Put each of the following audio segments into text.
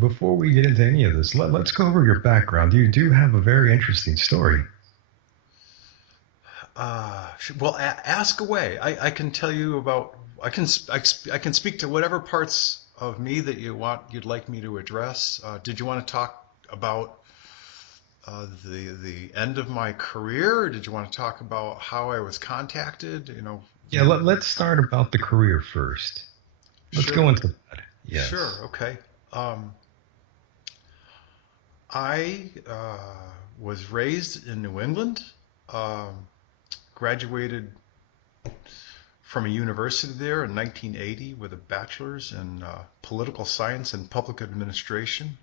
before we get into any of this, let's go over your background. You do have a very interesting story. Well, ask away. I can tell you about. I can speak to whatever parts of me that you'd like me to address. Did you want to talk about the end of my career? Or did you want to talk about how I was contacted? Yeah, let's start about the career first. Let's Sure, go into that. sure, Yes. okay. Um, I was raised in New England. Um, Graduated from a university there in 1980 with a bachelor's in political science and public administration.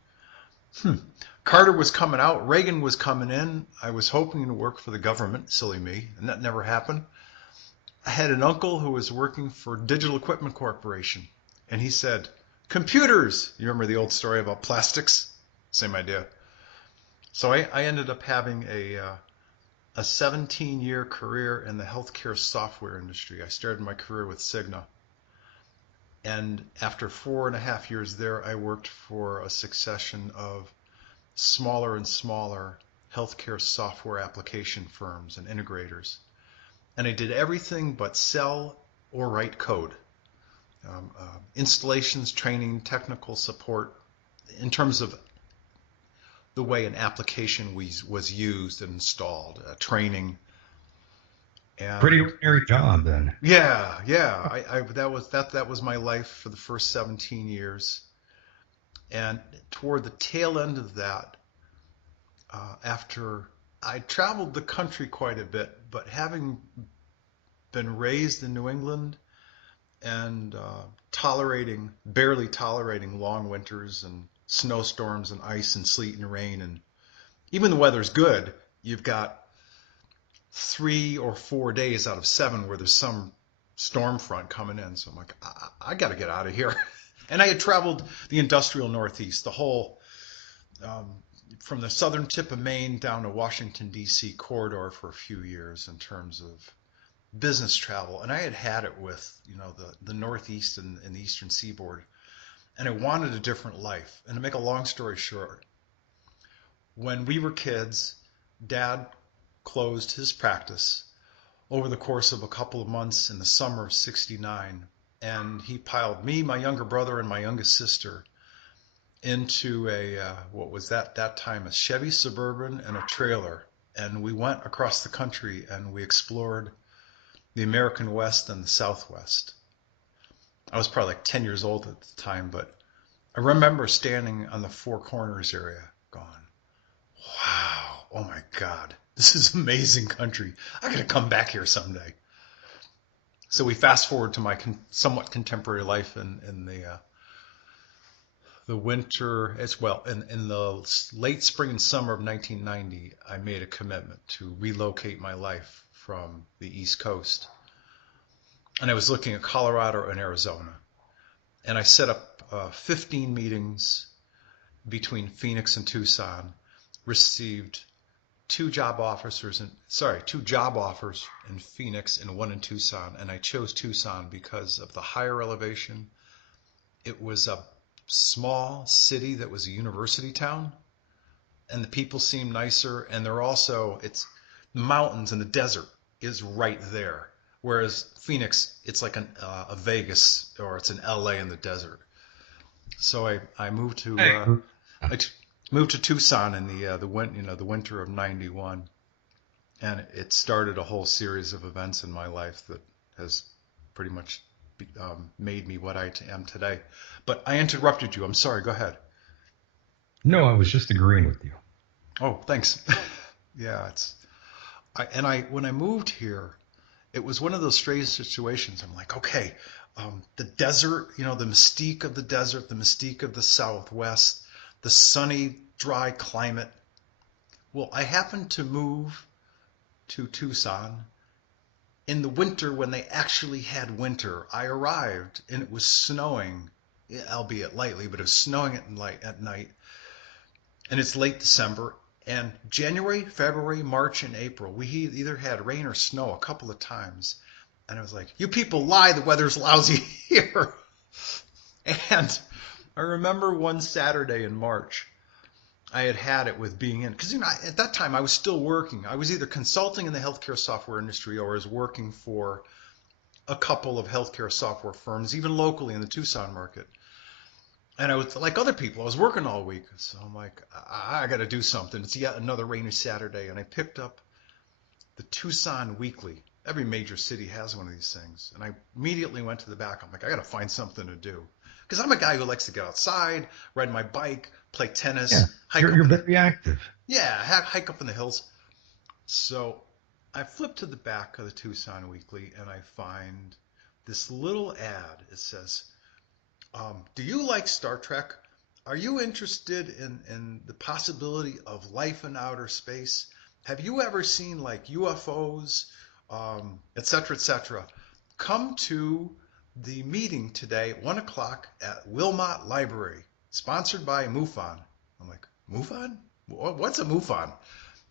Carter was coming out, Reagan was coming in. I was hoping to work for the government, silly me, and that never happened. I had an uncle who was working for Digital Equipment Corporation, and he said, "Computers." You remember the old story about plastics? Same idea. So I ended up having a 17-year career in the healthcare software industry. I started my career with Cigna. And after 4.5 years there, I worked for a succession of smaller and smaller healthcare software application firms and integrators. And I did everything but sell or write code. Installations, training, technical support in terms of the way an application was used and installed, training. Pretty And ordinary job then. yeah, that was my life for the first 17 years. And toward the tail end of that, after I traveled the country quite a bit, but having been raised in New England and barely tolerating long winters and snowstorms and ice and sleet and rain, and even the weather's good, you've got 3 or 4 days out of 7 where there's some storm front coming in. So I'm like, I got to get out of here. And I had traveled the industrial Northeast, the whole um, from the southern tip of Maine down to Washington, D.C. corridor for a few years in terms of business travel. And I had it with, the Northeast and the Eastern Seaboard. And I wanted a different life. And to make a long story short, when we were kids, Dad closed his practice over the course of a couple of months in the summer of '69. And he piled me, my younger brother, and my youngest sister into what was that time a Chevy Suburban and a trailer. And we went across the country and we explored the American West and the Southwest. I was probably like 10 years old at the time, but I remember standing on the Four Corners area going, wow, oh my God, this is amazing country. I gotta come back here someday. So we fast forward to my somewhat contemporary life in the winter as well. In the late spring and summer of 1990, I made a commitment to relocate my life from the East Coast. And I was looking at Colorado and Arizona. And I set up 15 meetings between Phoenix and Tucson, received two job offers in Phoenix and one in Tucson. And I chose Tucson because of the higher elevation. It was a small city that was a university town, and the people seem nicer, and it's the mountains and the desert is right there. Whereas Phoenix, it's like a Vegas, or it's an LA in the desert. So I moved to Hey. moved to Tucson in the winter of '91, and it started a whole series of events in my life that has pretty much made me what I am today. But I interrupted you. I'm sorry. Go ahead. No, I was just agreeing with you. Oh, thanks. Yeah, when I moved here, it was one of those strange situations. I'm like, okay, the desert, the mystique of the desert, the mystique of the Southwest, the sunny, dry climate. Well, I happened to move to Tucson in the winter when they actually had winter. I arrived and it was snowing, albeit lightly, but it was snowing at night. And it's late December. And January, February, March, and April, we either had rain or snow a couple of times. And I was like, you people lie, the weather's lousy here. And I remember one Saturday in March, I had it with being in, because at that time I was still working. I was either consulting in the healthcare software industry or I was working for a couple of healthcare software firms, even locally in the Tucson market. And I was like other people, I was working all week. So I'm like, I got to do something. It's yet another rainy Saturday. And I picked up the Tucson Weekly. Every major city has one of these things. And I immediately went to the back. I'm like, I got to find something to do. Because I'm a guy who likes to get outside, ride my bike, play Yeah, tennis, hike up you're in the, very active. yeah, hike up in the hills. So I flip to the back of the Tucson Weekly and I find this little ad. It says, do you like Star Trek? Are you interested in the possibility of life in outer space? Have you ever seen like UFOs, et cetera, et cetera? Come to the meeting today at 1 o'clock at Wilmot Library, sponsored by MUFON. I'm like, MUFON? What's a MUFON?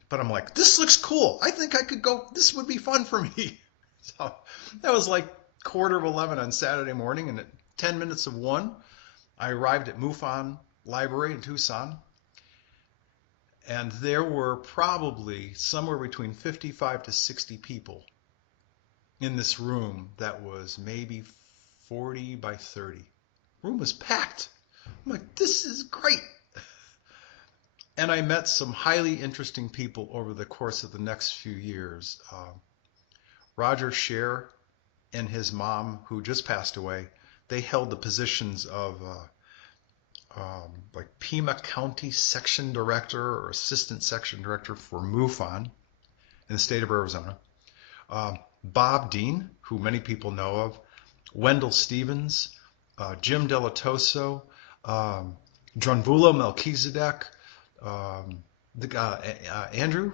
But I'm like, this looks cool. I think I could go. This would be fun for me. So that was like 11:15 on Saturday morning, and at 10 minutes of 1, I arrived at MUFON Library in Tucson, and there were probably somewhere between 55 to 60 people in this room that was maybe 40 by 30. The room was packed. I'm like, this is great. And I met some highly interesting people over the course of the next few years. Roger Scher and his mom, who just passed away, they held the positions of like Pima County Section Director or Assistant Section Director for MUFON in the state of Arizona. Bob Dean, who many people know of, Wendell Stevens, Jim Delatoso, Drunvula Melchizedek, Andrew.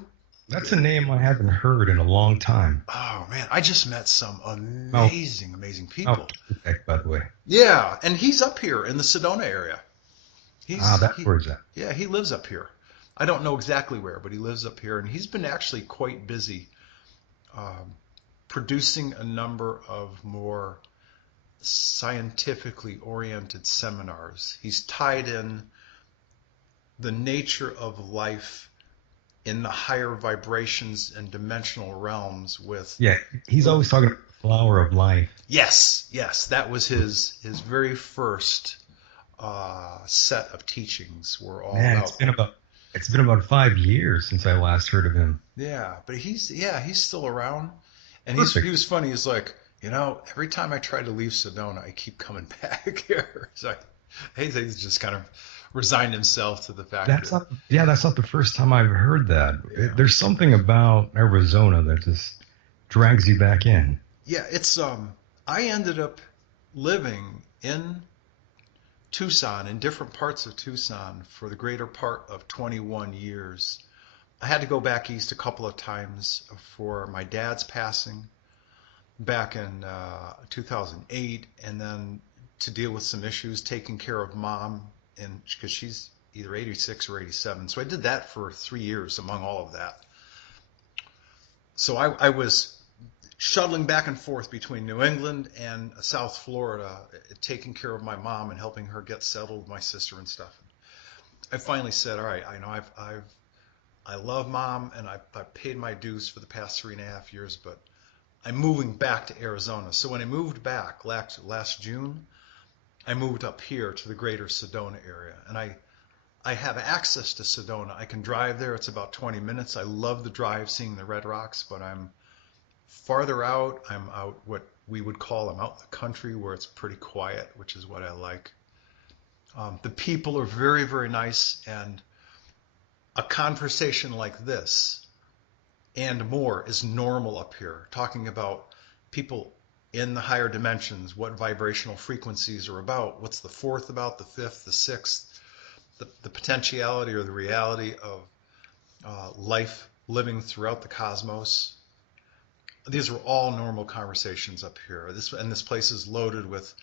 That's a name I haven't heard in a long time. Oh man, I just met some Mal- amazing people. Melchizedek, by the way. Yeah, and he's up here in the Sedona area. That's where it's at. Yeah, he lives up here. I don't know exactly where, but he lives up here, and he's been actually quite busy producing a number of more scientifically oriented seminars. He's tied in the nature of life in the higher vibrations and dimensional realms with. Yeah, he's always talking about the flower of life. Yes, that was his very first set of teachings were all Man, about. it's been about 5 years since I last heard of him. Yeah, but he's still around, and Perfect. he was funny. He's like, every time I try to leave Sedona, I keep coming back here. So he's just kind of resigned himself to the fact That's not the first time I've heard that. Yeah. There's something about Arizona that just drags you back in. Yeah, it's I ended up living in Tucson, in different parts of Tucson, for the greater part of 21 years. I had to go back east a couple of times for my dad's passing back in 2008, and then to deal with some issues, taking care of mom, and because she's either 86 or 87. So I did that for 3 years among all of that. So I was shuttling back and forth between New England and South Florida, taking care of my mom and helping her get settled with my sister and stuff. I finally said, all right, I know I love mom and I've paid my dues for the past 3.5 years, but I'm moving back to Arizona. So when I moved back last June, I moved up here to the greater Sedona area, and I have access to Sedona. I can drive there. It's about 20 minutes. I love the drive, seeing the Red Rocks, but I'm farther out. I'm out what we would call, I'm out in the country where it's pretty quiet, which is what I like. The people are very, very nice, and a conversation like this and more is normal up here. Talking about people in the higher dimensions, what vibrational frequencies are about, what's the fourth about, the fifth, the sixth, the potentiality or the reality of life living throughout the cosmos. These are all normal conversations up here. This place is loaded with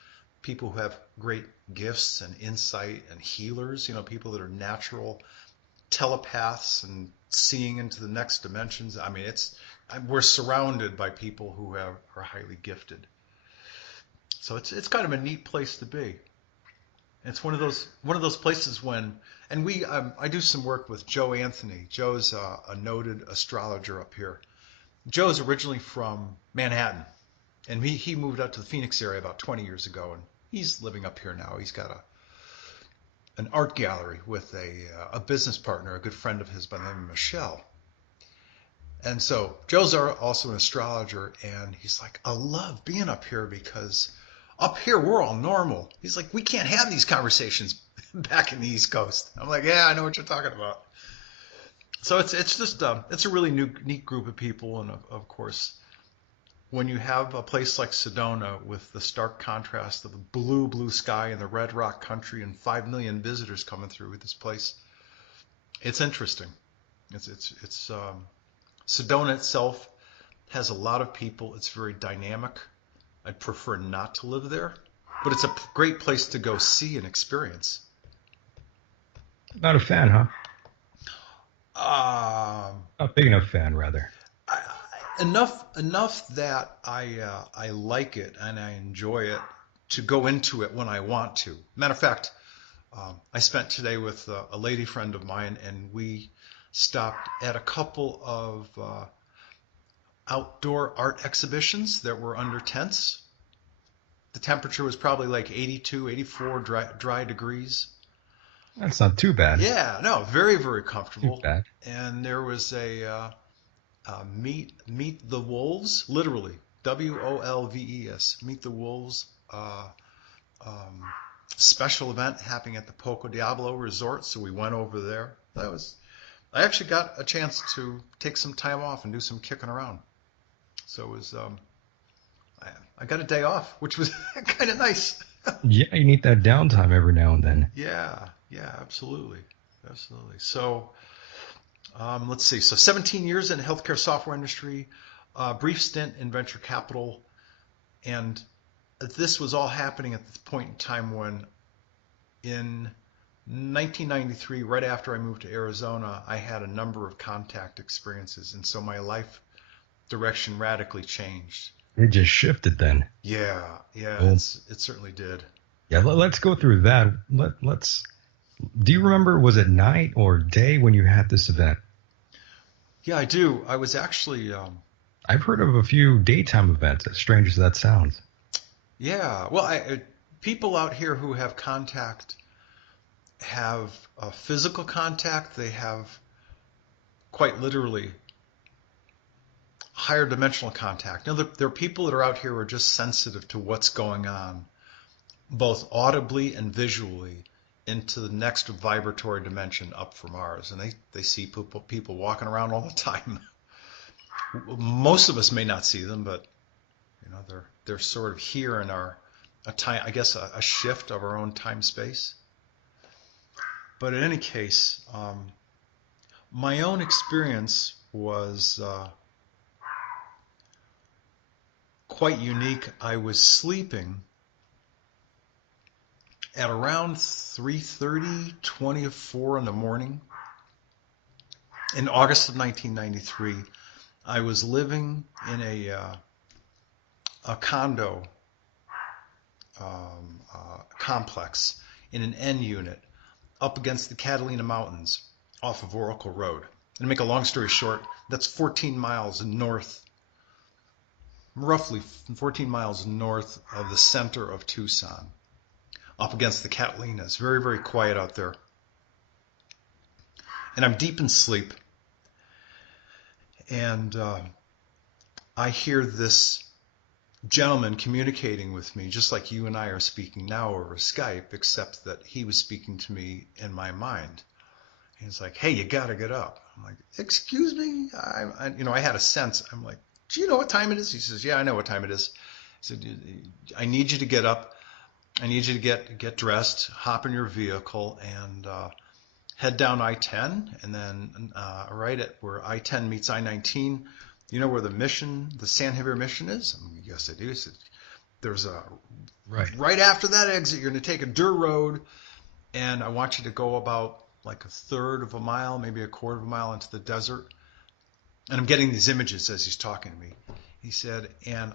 people who have great gifts and insight and healers, people that are natural telepaths and seeing into the next dimensions. I mean, we're surrounded by people who are highly gifted. So it's kind of a neat place to be. It's one of those places and I do some work with Joe Anthony. Joe's a noted astrologer up here. Joe's originally from Manhattan, and he moved out to the Phoenix area about 20 years ago, and he's living up here now. He's got an art gallery with a business partner, a good friend of his by the name of Michelle. And so Joe's also an astrologer, and he's like, I love being up here because up here we're all normal. He's like, we can't have these conversations back in the East Coast. I'm like, yeah, I know what you're talking about. So it's just it's a really neat group of people, and of course, when you have a place like Sedona with the stark contrast of the blue sky and the red rock country and 5 million visitors coming through this place, it's interesting. It's Sedona itself has a lot of people. It's very dynamic. I'd prefer not to live there, but it's a great place to go see and experience. Not a fan, huh? Um, Not big enough fan, rather. enough that I like it and I enjoy it to go into it when I want to. Matter of fact, I spent today with a lady friend of mine, and we stopped at a couple of outdoor art exhibitions that were under tents. The temperature was probably like 82, 84 dry degrees. That's not too bad. Yeah, no, very, very Too comfortable. bad. And there was Meet the Wolves, literally Wolves, Meet the Wolves um, special event happening at the Poco Diablo Resort. So we went over there. I actually got a chance to take some time off and do some kicking around. So it was I got a day off, which was kind of nice. Yeah, you need that downtime every now and then. Yeah, absolutely. So let's see. So 17 years in the healthcare software industry, brief stint in venture capital, and this was all happening at the point in time when, in 1993, right after I moved to Arizona, I had a number of contact experiences, and so my life direction radically changed. It just shifted then. Yeah, Cool. it certainly did. Yeah, let's go through that. Let's. Do you remember? Was it night or day when you had this event? Yeah, I do. I was actually, I've heard of a few daytime events, as strange as that sounds. yeah. Well, people out here who have contact have physical contact. They have quite literally higher dimensional contact. Now, there are people that are out here who are just sensitive to what's going on, both audibly and visually, into the next vibratory dimension up from ours. And they see people walking around all the time. Most of us may not see them, but they're sort of here in a time, I guess, a shift of our own time space. But in any case, my own experience was quite unique. I was sleeping at around 3:30, 20 of 4 in the morning. In August of 1993, I was living in a condo complex in an N unit up against the Catalina Mountains off of Oracle Road. And to make a long story short, that's 14 miles north, roughly 14 miles north of the center of Tucson, up against the Catalinas. Very, very quiet out there. And I'm deep in sleep. And I hear this gentleman communicating with me, just like you and I are speaking now over Skype, except that he was speaking to me in my mind. He's like, hey, you got to get up. I'm like, excuse me? I had a sense. I'm like, do you know what time it is? He says, yeah, I know what time it is. He said, I need you to get up. I need you to get dressed, hop in your vehicle, and head down I-10, and then right at where I-10 meets I-19, you know where the San Javier mission is? Yes, I do. He said, there's right after that exit, you're going to take a dirt road, and I want you to go about like a third of a mile, maybe a quarter of a mile into the desert. And I'm getting these images as he's talking to me. He said, and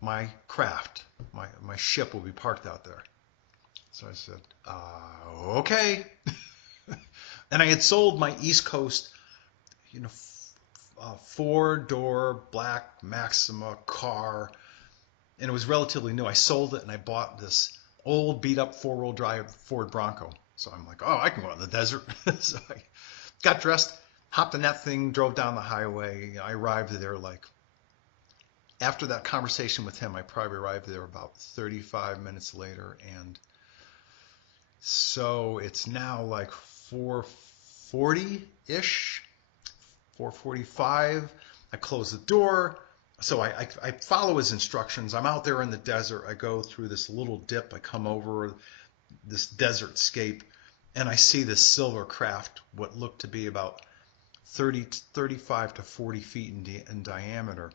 my craft, my ship will be parked out there. So I said, okay. And I had sold my East Coast, you know, 4-door black Maxima car, and it was relatively new. I sold it and I bought this old beat up 4-wheel drive Ford Bronco. So I'm like, oh, I can go out in the desert. So I got dressed, hopped in that thing, drove down the highway. I arrived there like, after that conversation with him, I probably arrived there about 35 minutes later. And so it's now like 4:40-ish, 4:45. I close the door. So I follow his instructions. I'm out there in the desert. I go through this little dip. I come over this desert scape, and I see this silver craft, what looked to be about 35 to 40 feet in diameter.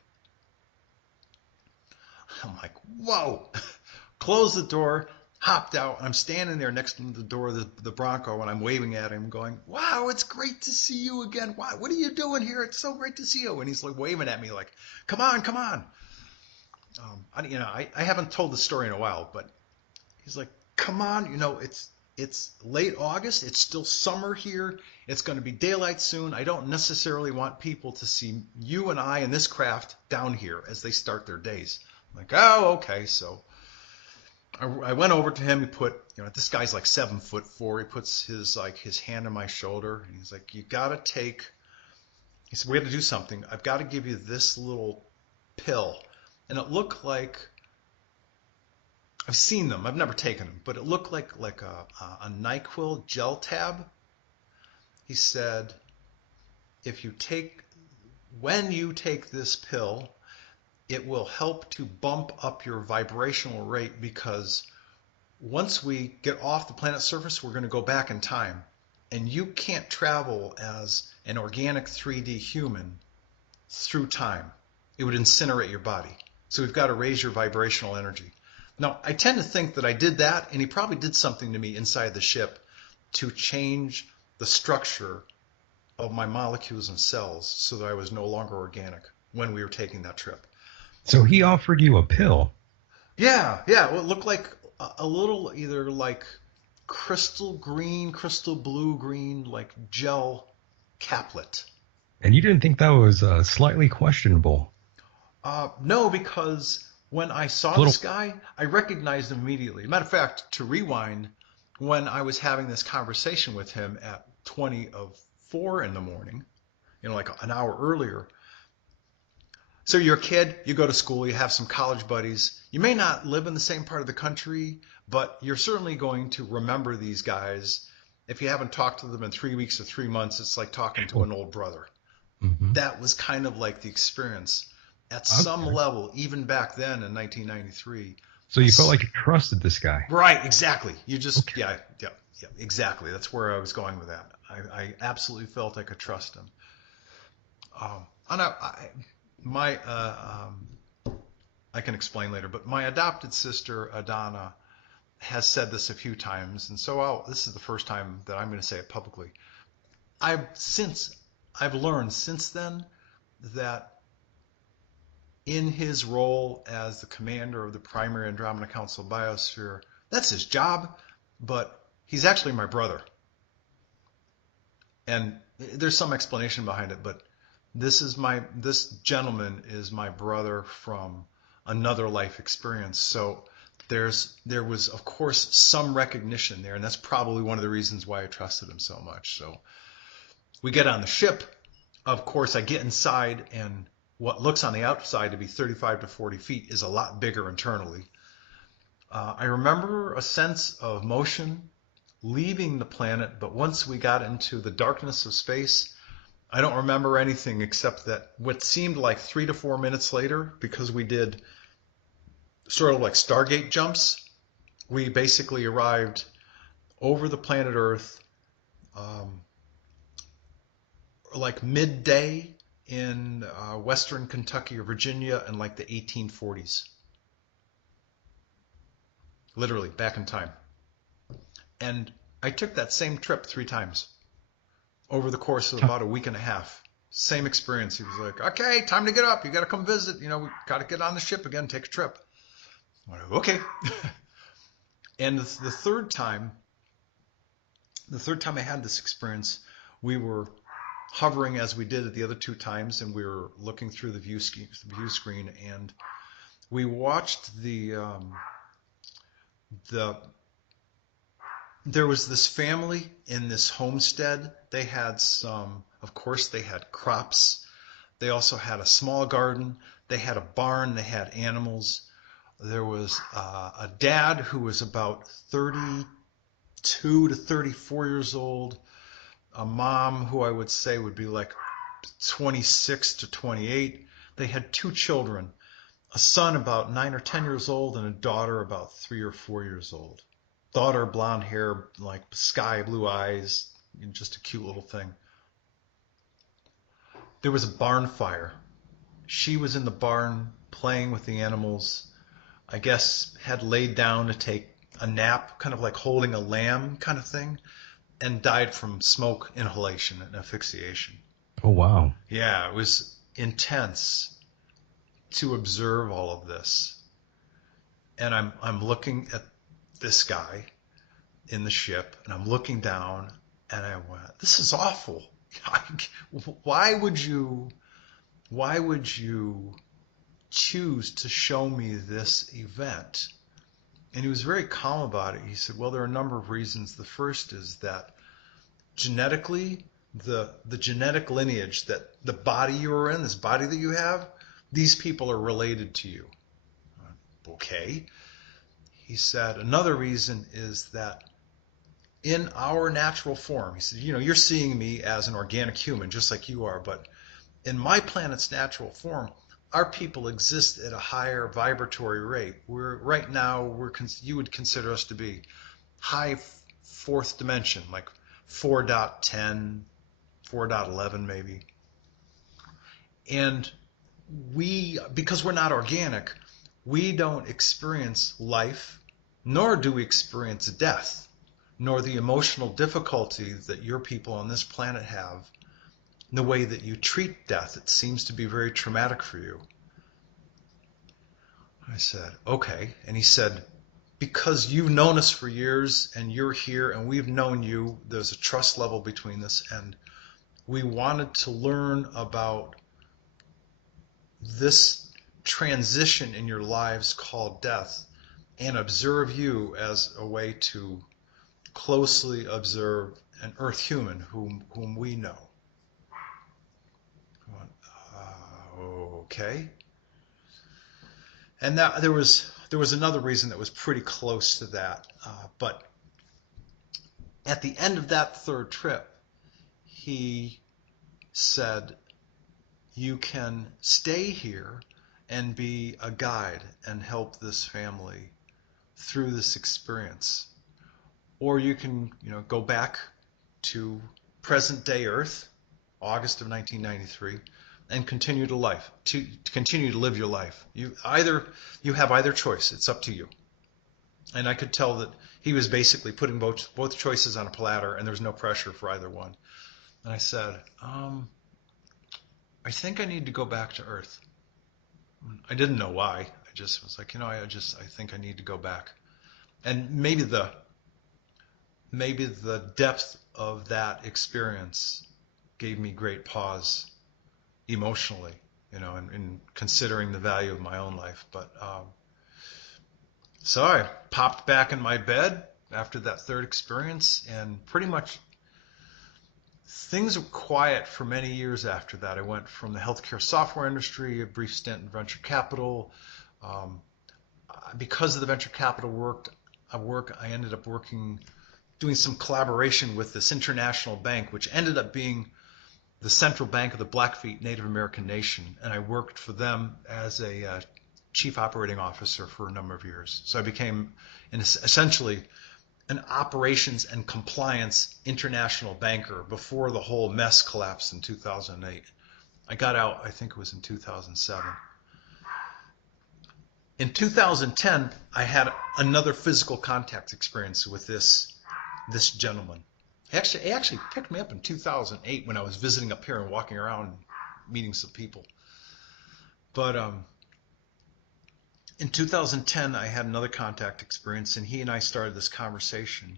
I'm like, whoa! Close the door, hopped out, and I'm standing there next to the door of the Bronco, and I'm waving at him, going, wow, it's great to see you again. What are you doing here? It's so great to see you. And he's like waving at me like, come on, come on. I haven't told the story in a while, but he's like, come on, it's late August. It's still summer here. It's going to be daylight soon. I don't necessarily want people to see you and I in this craft down here as they start their days. I'm like, oh, okay. So I went over to him. He put, this guy's like 7'4". He puts his hand on my shoulder, and he's like, he said, we got to do something. I've got to give you this little pill. And it looked like, I've seen them. I've never taken them, but it looked like a NyQuil gel tab. He said, when you take this pill, it will help to bump up your vibrational rate, because once we get off the planet's surface, we're going to go back in time. And you can't travel as an organic 3D human through time. It would incinerate your body. So we've got to raise your vibrational energy. Now, I tend to think that I did that, and he probably did something to me inside the ship to change the structure of my molecules and cells so that I was no longer organic when we were taking that trip. So he offered you a pill. Yeah. Well, it looked like a little either like crystal green, crystal blue green, like gel caplet. And you didn't think that was slightly questionable? No, because when I saw this guy, I recognized him immediately. Matter of fact, to rewind, when I was having this conversation with him at 4:20 in the morning, like an hour earlier. So you're a kid, you go to school, you have some college buddies. You may not live in the same part of the country, but you're certainly going to remember these guys. If you haven't talked to them in 3 weeks or 3 months, it's like talking to an old brother. Mm-hmm. That was kind of like the experience at some level, even back then in 1993. So you felt like you trusted this guy. Right, exactly. You just, yeah, exactly. That's where I was going with that. I absolutely felt I could trust him. I can explain later, but my adopted sister, Adana, has said this a few times, and so this is the first time that I'm going to say it publicly. I've learned since then that in his role as the commander of the primary Andromeda Council Biosphere, that's his job, but he's actually my brother. And there's some explanation behind it, but this gentleman is my brother from another life experience. So there was, of course, some recognition there, and that's probably one of the reasons why I trusted him so much. So we get on the ship. Of course, I get inside, and what looks on the outside to be 35 to 40 feet is a lot bigger internally. I remember a sense of motion leaving the planet, but once we got into the darkness of space, I don't remember anything except that what seemed like 3 to 4 minutes later, because we did sort of like Stargate jumps, we basically arrived over the planet Earth like midday in western Kentucky or Virginia in like the 1840s. Literally, back in time. And I took that same trip 3 times over the course of about a week and a half. Same experience. He was like, okay, time to get up. You got to come visit. We got to get on the ship again, take a trip. I'm like, okay. And the third time I had this experience, we were hovering as we did at the other two times, and we were looking through the view screen, and we watched there was this family in this homestead. They had of course, they had crops. They also had a small garden. They had a barn. They had animals. There was a dad who was about 32 to 34 years old. A mom who I would say would be like 26 to 28. They had two children, a son about 9 or 10 years old and a daughter about 3 or 4 years old. Daughter, blonde hair, like sky blue eyes, just a cute little thing. There was a barn fire. She was in the barn playing with the animals. I guess had laid down to take a nap, kind of like holding a lamb kind of thing, and died from smoke inhalation and asphyxiation. Oh, wow. Yeah, it was intense to observe all of this. And I'm looking at this guy in the ship, and I'm looking down, and I went, this is awful. Why would you choose to show me this event? And he was very calm about it. He said, well, there are a number of reasons. The first is that genetically, the genetic lineage, that the body you are in, this body that you have, these people are related to you. Okay. He said, another reason is that in our natural form, he said, you're seeing me as an organic human, just like you are, but in my planet's natural form, our people exist at a higher vibratory rate. Right now, you would consider us to be high fourth dimension, like 4.10, 4.11 maybe. And because we're not organic, we don't experience life, nor do we experience death, nor the emotional difficulty that your people on this planet have. The way that you treat death, it seems to be very traumatic for you. I said, okay. And he said, because you've known us for years and you're here and we've known you, there's a trust level between us, and we wanted to learn about this transition in your lives called death and observe you as a way to closely observe an Earth human whom we know. I went, okay. And that there was another reason that was pretty close to that, but at the end of that third trip, he said, you can stay here and be a guide and help this family through this experience, or you can go back to present day Earth, August of 1993, and continue to live your life. You have either choice. It's up to you. And I could tell that he was basically putting both choices on a platter, and there was no pressure for either one. And I said, I think I need to go back to Earth. I didn't know why. I just was like, I think I need to go back. And maybe the depth of that experience gave me great pause emotionally, in considering the value of my own life. But so I popped back in my bed after that third experience, and pretty much things were quiet for many years after that. I went from the healthcare software industry, a brief stint in venture capital. Because of the venture capital work, I ended up doing some collaboration with this international bank, which ended up being the central bank of the Blackfeet Native American Nation, and I worked for them as a chief operating officer for a number of years. So I became essentially an operations and compliance international banker before the whole mess collapsed in 2008. I got out, I think it was in 2007. In 2010, I had another physical contact experience with this gentleman. He actually picked me up in 2008 when I was visiting up here and walking around and meeting some people. But In 2010, I had another contact experience, and he and I started this conversation.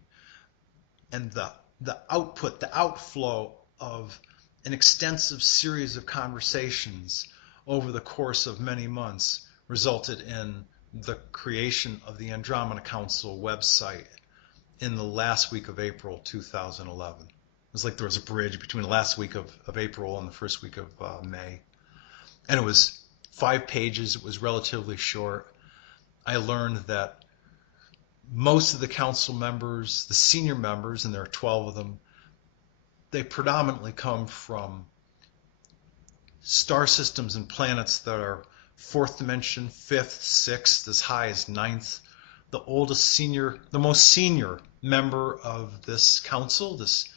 And the output, the outflow of an extensive series of conversations over the course of many months resulted in the creation of the Andromeda Council website in the last week of April 2011. It was like there was a bridge between the last week of April and the first week of May. And it was 5 pages. It was relatively short. I learned that most of the council members, the senior members, and there are 12 of them, they predominantly come from star systems and planets that are 4th dimension, 5th, 6th, as high as 9th. The most senior member of this council, this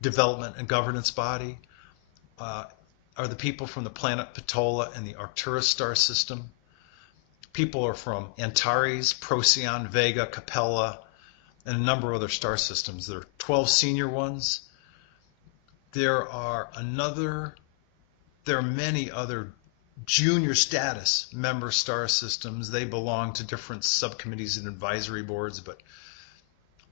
development and governance body, are the people from the planet Ptola and the Arcturus star system. People are from Antares, Procyon, Vega, Capella, and a number of other star systems. There are 12 senior ones. There are many other junior status member star systems. They belong to different subcommittees and advisory boards, but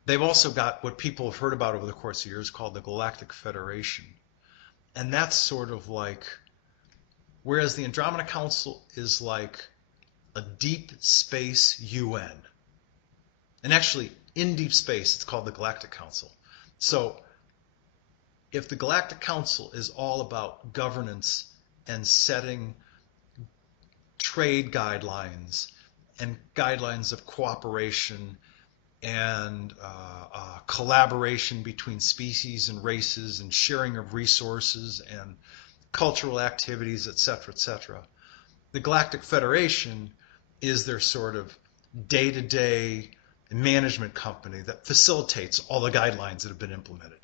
they've also got what people have heard about over the course of years called the Galactic Federation. And that's sort of like, whereas the Andromeda Council is like a deep space UN. And actually, in deep space, it's called the Galactic Council. So if the Galactic Council is all about governance and setting trade guidelines and guidelines of cooperation and collaboration between species and races and sharing of resources and cultural activities, etc., the Galactic Federation is their sort of day-to-day management company that facilitates all the guidelines that have been implemented.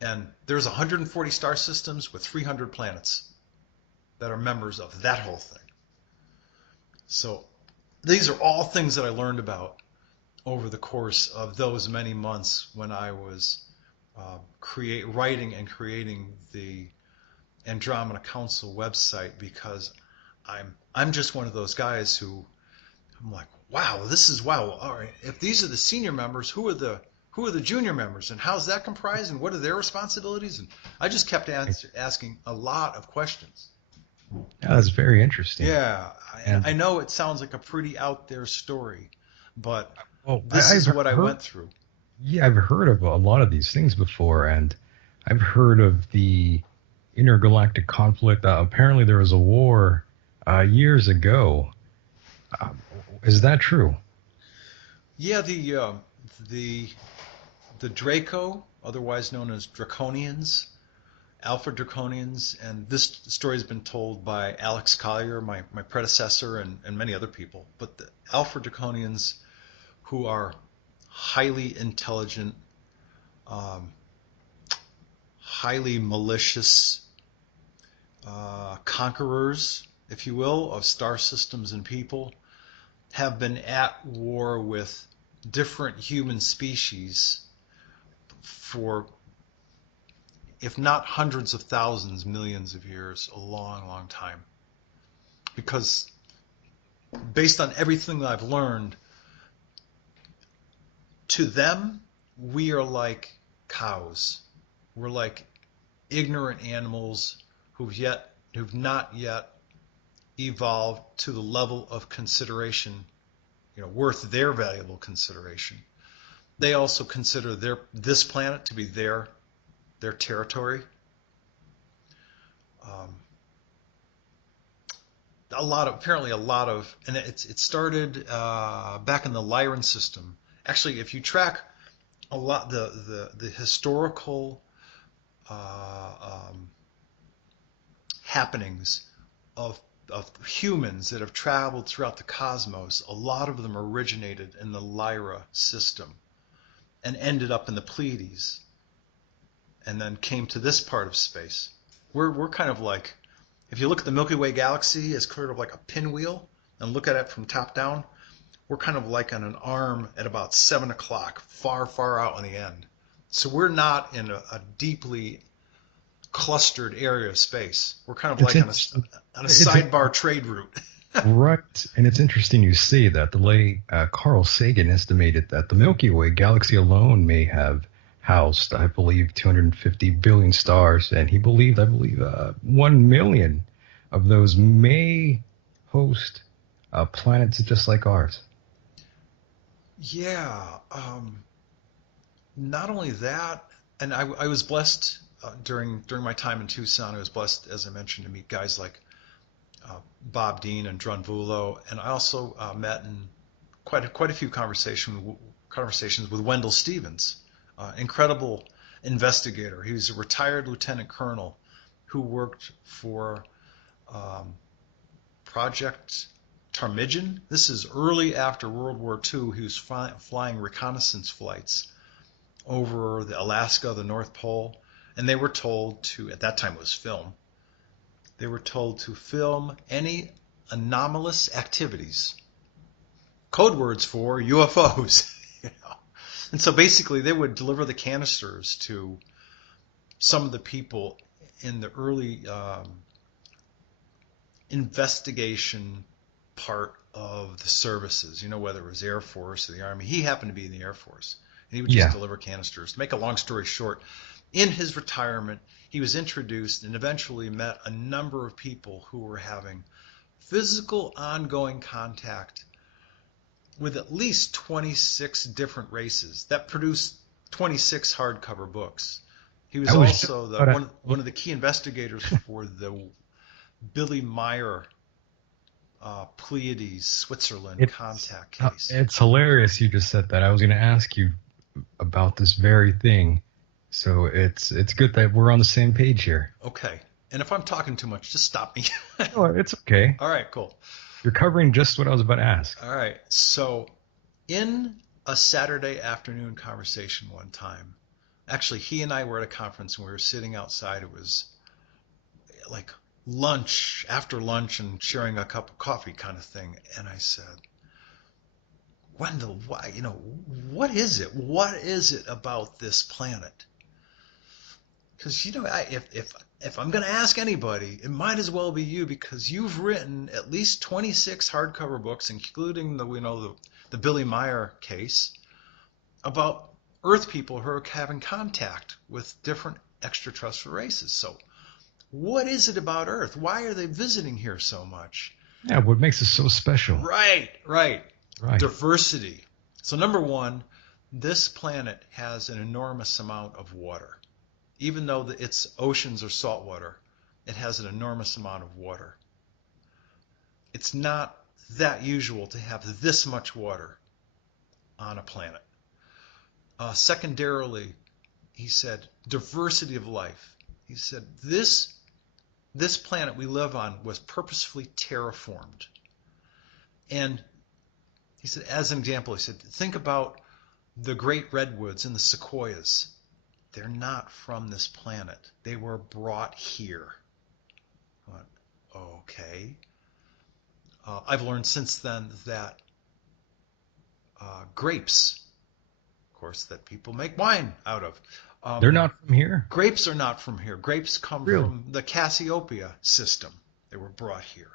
And there's 140 star systems with 300 planets that are members of that whole thing. So these are all things that I learned about over the course of those many months when I was writing and creating the Andromeda Council website, because I'm just one of those guys who I'm like, wow, all right. If these are the senior members, who are the junior members, and how's that comprised, and what are their responsibilities? And I just kept asking a lot of questions. Yeah, that's very interesting. Yeah, and I know it sounds like a pretty out there story, but this I've is what I heard, went through. Yeah, I've heard of a lot of these things before, and I've heard of the intergalactic conflict. Apparently, there was a war years ago. Is that true? Yeah, the Draco, otherwise known as Draconians, Alpha Draconians, and this story has been told by Alex Collier, my predecessor, and many other people. But the Alpha Draconians, who are highly intelligent, highly malicious conquerors, if you will, of star systems and people, have been at war with different human species for, if not hundreds of thousands, millions of years, a long, long time. Because based on everything that I've learned, to them, we are like cows. We're like ignorant animals who've not yet evolved to the level of consideration, worth their valuable consideration. They also consider this planet to be their territory. Apparently a lot of, and it started back in the Lyran system. Actually, if you track a lot the historical happenings of humans that have traveled throughout the cosmos, a lot of them originated in the Lyra system and ended up in the Pleiades, and then came to this part of space. We're kind of like, if you look at the Milky Way galaxy as sort of like a pinwheel and look at it from top down, we're kind of like on an arm at about 7 o'clock, far, far out on the end. So we're not in a deeply clustered area of space. We're kind of like on a sidebar trade route. Right. And it's interesting you say that. The late Carl Sagan estimated that the Milky Way galaxy alone may have housed, I believe, 250 billion stars. And he believed, I believe, 1 million of those may host planets just like ours. Yeah. Not only that, and I was blessed during my time in Tucson. I was blessed, as I mentioned, to meet guys like Bob Dean and Drunvulo, and I also met in quite a few conversations with Wendell Stevens, incredible investigator. He was a retired lieutenant colonel who worked for um, Project Ptarmigan. This is early after World War II. He was flying reconnaissance flights over the Alaska, the North Pole, and they were told to, at that time it was film, they were told to film any anomalous activities, code words for UFOs. you know. And so basically they would deliver the canisters to some of the people in the early investigation part of the services, whether it was Air Force or the Army. He happened to be in the Air Force. And he would just Yeah. deliver canisters. To make a long story short, in his retirement, he was introduced and eventually met a number of people who were having physical ongoing contact with at least 26 different races that produced 26 hardcover books. He was I was just also about one of the key investigators for the Billy Meyer Pleiades, Switzerland contact case. it's hilarious you just said that. I was going to ask you about this very thing. So it's good that we're on the same page here. Okay. And if I'm talking too much, just stop me. Oh, it's okay. All right, cool. You're covering just what I was about to ask. All right. So, in a Saturday afternoon conversation one time, actually, he and I were at a conference and we were sitting outside. It was like lunch, after lunch, and sharing a cup of coffee kind of thing. And I said, Wendell, what is it? What is it about this planet? Because if I'm going to ask anybody, it might as well be you because you've written at least 26 hardcover books, including the Billy Meyer case, about Earth people who are having contact with different extraterrestrial races. So, what is it about Earth? Why are they visiting here so much? Yeah, what makes us so special? Right, right. Right. Diversity. So, number one, this planet has an enormous amount of water. Even though its oceans are saltwater, it has an enormous amount of water. It's not that usual to have this much water on a planet. Secondarily, he said, diversity of life. He said, this planet we live on was purposefully terraformed. And he said, as an example, he said, think about the great redwoods and the sequoias. They're not from this planet. They were brought here. I went, okay. I've learned since then that grapes, of course, that people make wine out of. They're not from here. Grapes are not from here. Grapes come Really? from the Cassiopeia system. They were brought here.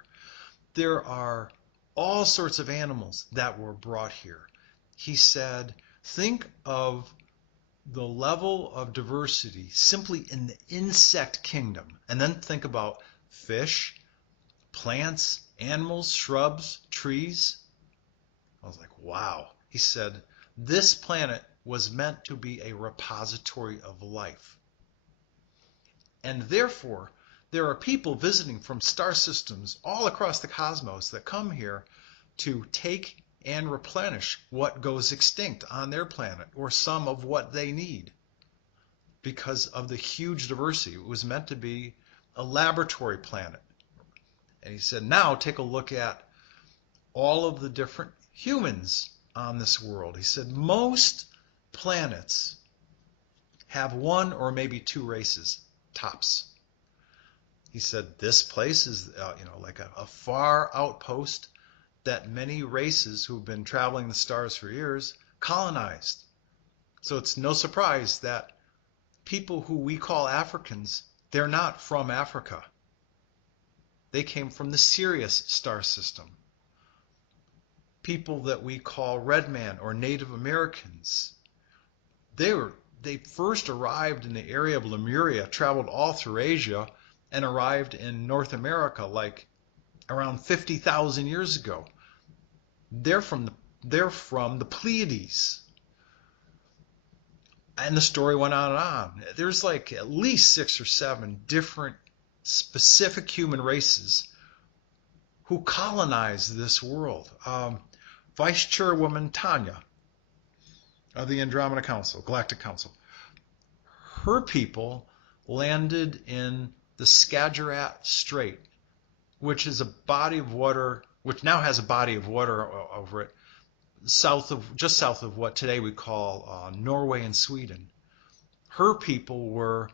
There are all sorts of animals that were brought here. He said, think of the level of diversity simply in the insect kingdom, and then think about fish, plants, animals, shrubs, trees. I was like, wow. He said, this planet was meant to be a repository of life. And therefore, there are people visiting from star systems all across the cosmos that come here to take and replenish what goes extinct on their planet or some of what they need because of the huge diversity. It was meant to be a laboratory planet. And he said, now take a look at all of the different humans on this world. He said, most planets have one or maybe two races, tops. He said, this place is like a far outpost that many races who've been traveling the stars for years colonized. So it's no surprise that people who we call Africans, they're not from Africa. They came from the Sirius star system. people that we call red man or Native Americans. They first arrived in the area of Lemuria, traveled all through Asia, and arrived in North America like around 50,000 years ago. They're from the Pleiades. And the story went on and on. There's like at least 6 or 7 different specific human races who colonized this world. Vice Chairwoman Tanya of the Andromeda Council, Galactic Council, her people landed in the Skagerrak Strait, which is a body of water, which now has a body of water over it, just south of what today we call Norway and Sweden. Her people were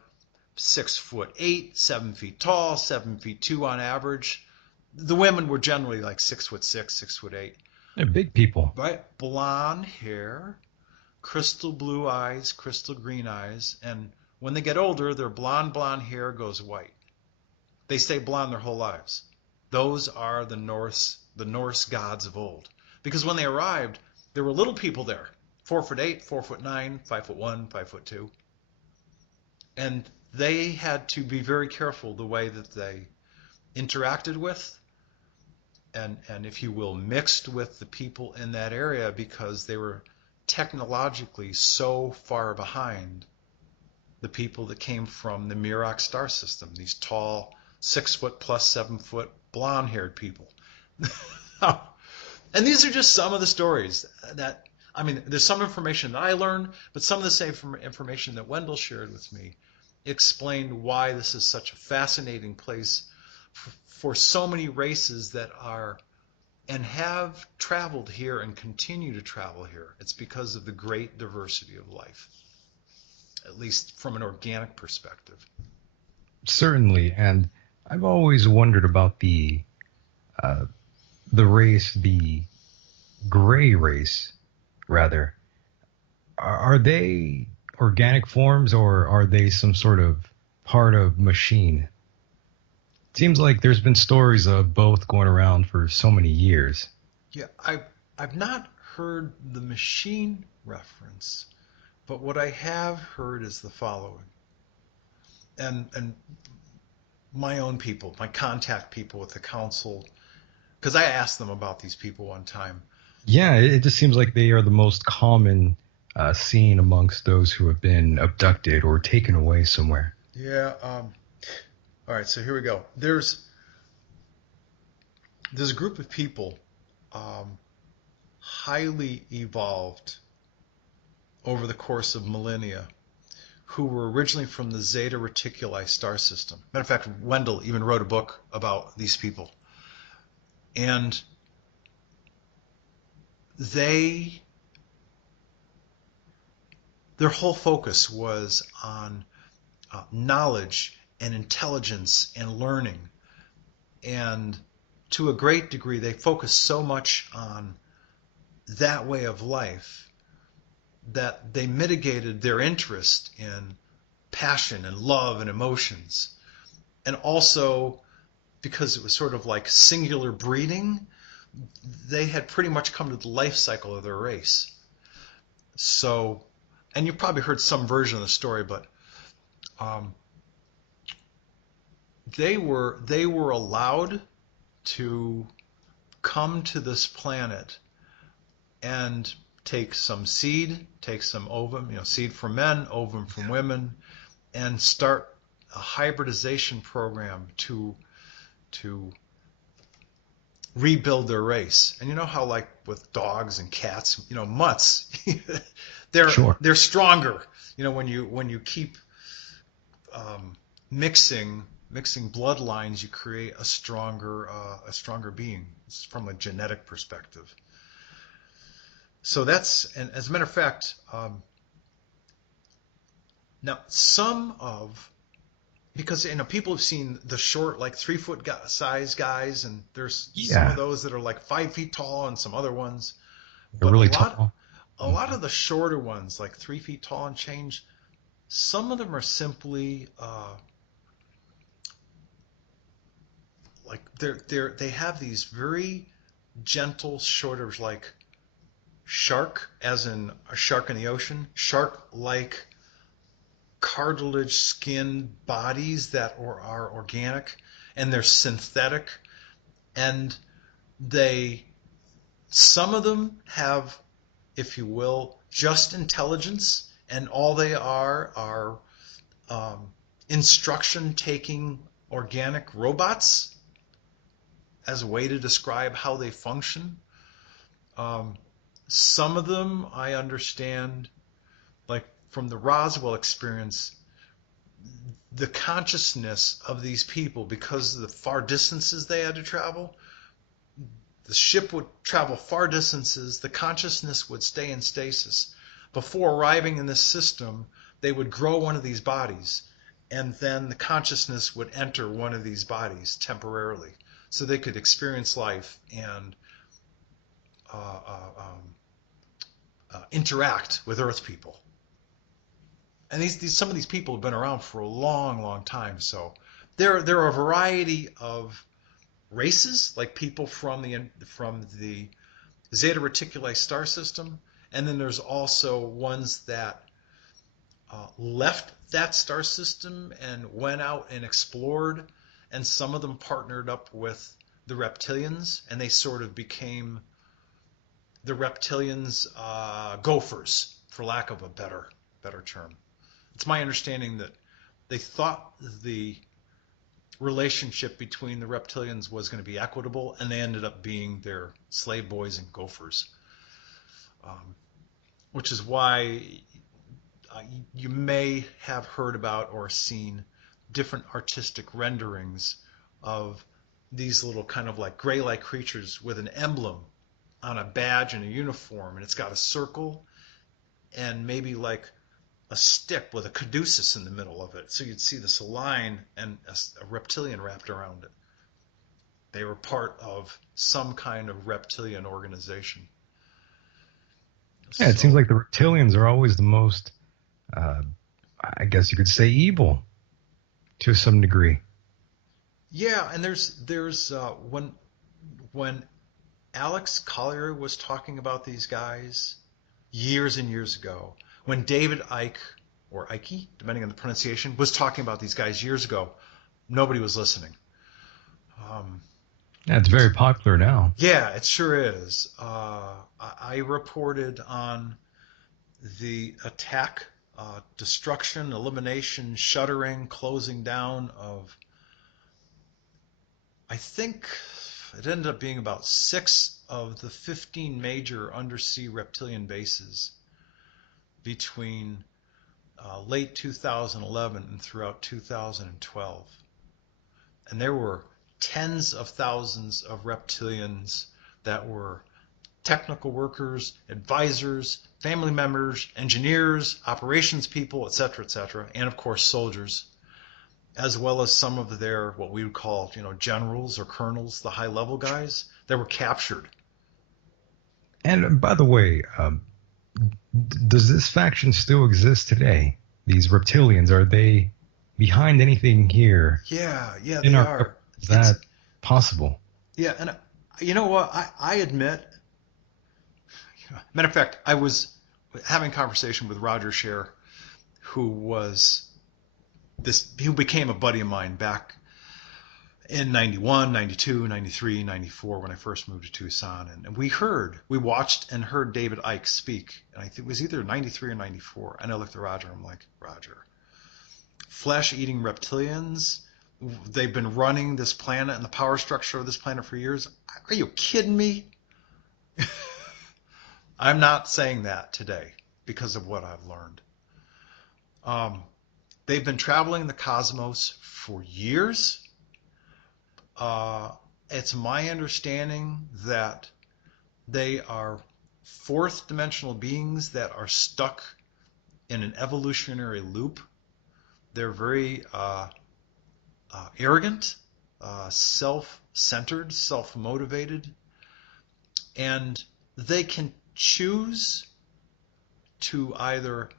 6'8", 7 feet tall, 7'2" on average. The women were generally like 6'6", 6'8". They're big people. Right? Blonde hair, crystal blue eyes, crystal green eyes, and when they get older, their blonde hair goes white. They stay blonde their whole lives. Those are the Norse gods of old. Because when they arrived, there were little people there, 4'8", 4'9", 5'1", 5'2", and they had to be very careful the way that they interacted with and if you will, mixed with the people in that area because they were technologically so far behind the people that came from the Miroc star system, these tall, 6 foot plus 7 foot blonde haired people. And these are just some of the stories that, I mean, there's some information that I learned, but some of the same information that Wendell shared with me explained why this is such a fascinating place for so many races that are and have traveled here and continue to travel here. It's because of the great diversity of life, at least from an organic perspective. Certainly, and I've always wondered about the race, the gray race, rather. Are they organic forms or are they some sort of part of machine? Seems like there's been stories of both going around for so many years. Yeah, I've not heard the machine reference, but what I have heard is the following. And my own people, my contact people with the council, because I asked them about these people one time. Yeah, it just seems like they are the most common seen amongst those who have been abducted or taken away somewhere. Yeah. All right, so here we go. There's a group of people highly evolved over the course of millennia who were originally from the Zeta Reticuli star system. Matter of fact, Wendell even wrote a book about these people. And their whole focus was on knowledge and intelligence and learning. And to a great degree, they focused so much on that way of life that they mitigated their interest in passion and love and emotions. And also, because it was sort of like singular breeding, they had pretty much come to the life cycle of their race. So, and you probably heard some version of the story, but they were allowed to come to this planet and take some seed, take some ovum, seed from men, ovum from women, and start a hybridization program to rebuild their race. And you know how, like with dogs and cats, mutts, they're stronger. When you keep mixing bloodlines, you create a stronger being from a genetic perspective. So that's, and as a matter of fact, now because people have seen the short, like 3 foot size guys, and there's some of those that are like 5 feet tall, and some other ones. They're really tall. A lot of the shorter ones, like 3 feet tall and change, some of them are simply like they have these very gentle, sort of like shark, as in a shark in the ocean, shark-like cartilage skin bodies that are organic, and they're synthetic, and they some of them have, if you will, just intelligence, and all they are instruction taking organic robots as a way to describe how they function. Um, some of them I understand, like from the Roswell experience, the consciousness of these people, because of the far distances they had to travel, the ship would travel far distances, the consciousness would stay in stasis. Before arriving in this system, they would grow one of these bodies, and then the consciousness would enter one of these bodies temporarily, so they could experience life and uh, uh, um, interact with Earth people. And some of these people have been around for a long, long time. So there are a variety of races, like people from the Zeta Reticuli star system, and then there's also ones that left that star system and went out and explored, and some of them partnered up with the reptilians, and they sort of became the reptilians' gophers, for lack of a better term. It's my understanding that they thought the relationship between the reptilians was going to be equitable, and they ended up being their slave boys and gophers, which is why you may have heard about or seen different artistic renderings of these little kind of like gray-like creatures with an emblem on a badge and a uniform, and it's got a circle and maybe like a stick with a caduceus in the middle of it. So you'd see this line and a reptilian wrapped around it. They were part of some kind of reptilian organization. Yeah, it seems So like the reptilians are always the most, uh, I guess you could say, evil to some degree. yeah, and there's when Alex Collier was talking about these guys years and years ago, when David Icke or Ike, depending on the pronunciation, was talking about these guys years ago, nobody was listening. Um, Yeah, it's very popular now. yeah, it sure is. I reported on the attack, destruction, elimination, shuttering, closing down of, I think it ended up being about 6 of the 15 major undersea reptilian bases between late 2011 and throughout 2012. And there were tens of thousands of reptilians that were technical workers, advisors, family members, engineers, operations people, etc., and of course soldiers, as well as some of their what we would call, generals or colonels, the high level guys that were captured. And by the way, does this faction still exist today? These reptilians, are they behind anything here Yeah, in they our are. is It's that possible? yeah, and you know what? I admit, matter of fact, I was having a conversation with Roger Scher, who became a buddy of mine back in 91, 92, 93, 94 when I first moved to Tucson. And we watched and heard David Icke speak. And I think it was either 93 or 94. And I looked at Roger, I'm like, Roger, flesh-eating reptilians, they've been running this planet and the power structure of this planet for years. Are you kidding me? I'm not saying that today because of what I've learned. Um, they've been traveling the cosmos for years. It's my understanding that they are fourth dimensional beings that are stuck in an evolutionary loop. They're very arrogant, self-centered, self-motivated, and they can choose to either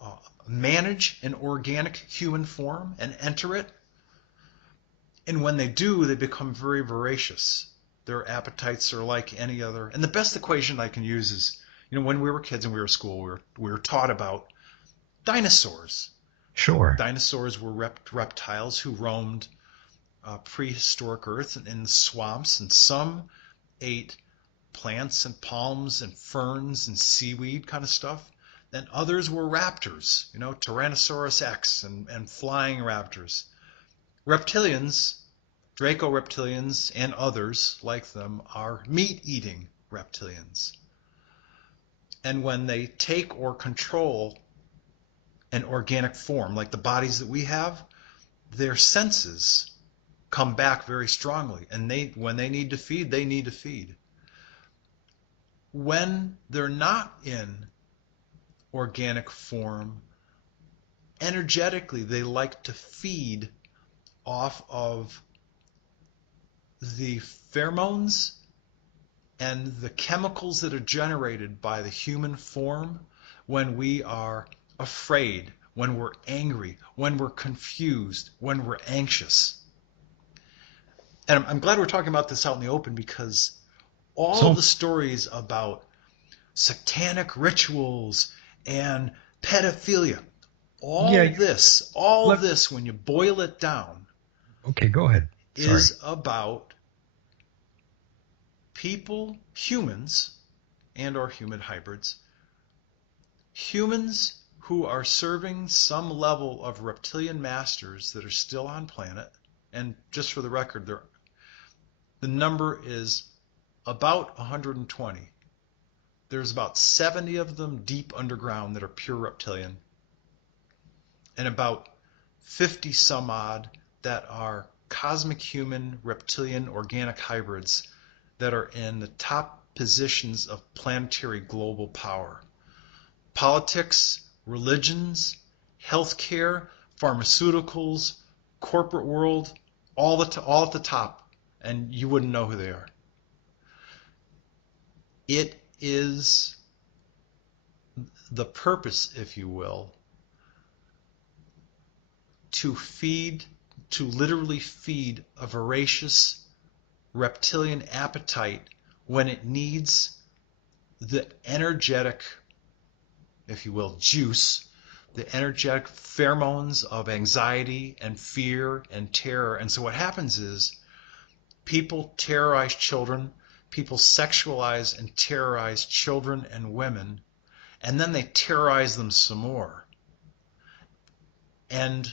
uh, manage an organic human form and enter it And when they do, they become very voracious. Their appetites are like any other. And the best equation I can use is, when we were kids and we were at school, we were taught about dinosaurs. Sure. Dinosaurs were reptiles who roamed prehistoric Earth in the swamps, and some ate plants and palms and ferns and seaweed kind of stuff. And others were raptors, Tyrannosaurus X and flying raptors. Reptilians, Draco reptilians, and others like them are meat-eating reptilians. And when they take or control an organic form, like the bodies that we have, their senses come back very strongly. And when they need to feed, they need to feed. When they're not in organic form, energetically, they like to feed off of the pheromones and the chemicals that are generated by the human form when we are afraid, when we're angry, when we're confused, when we're anxious. And I'm glad we're talking about this out in the open, because all of the stories about satanic rituals and pedophilia, all this, when you boil it down, okay, go ahead. Sorry. Is about people, humans, and or human hybrids, humans who are serving some level of reptilian masters that are still on planet. And just for the record, the number is about 120. There's about 70 of them deep underground that are pure reptilian, and about 50 some odd that are cosmic human reptilian organic hybrids that are in the top positions of planetary global power. Politics, religions, healthcare, pharmaceuticals, corporate world, all at the top, and you wouldn't know who they are. It is the purpose, if you will, to literally feed a voracious reptilian appetite when it needs the energetic, if you will, juice, the energetic pheromones of anxiety and fear and terror. And so what happens is people terrorize children, people sexualize and terrorize children and women, and then they terrorize them some more. And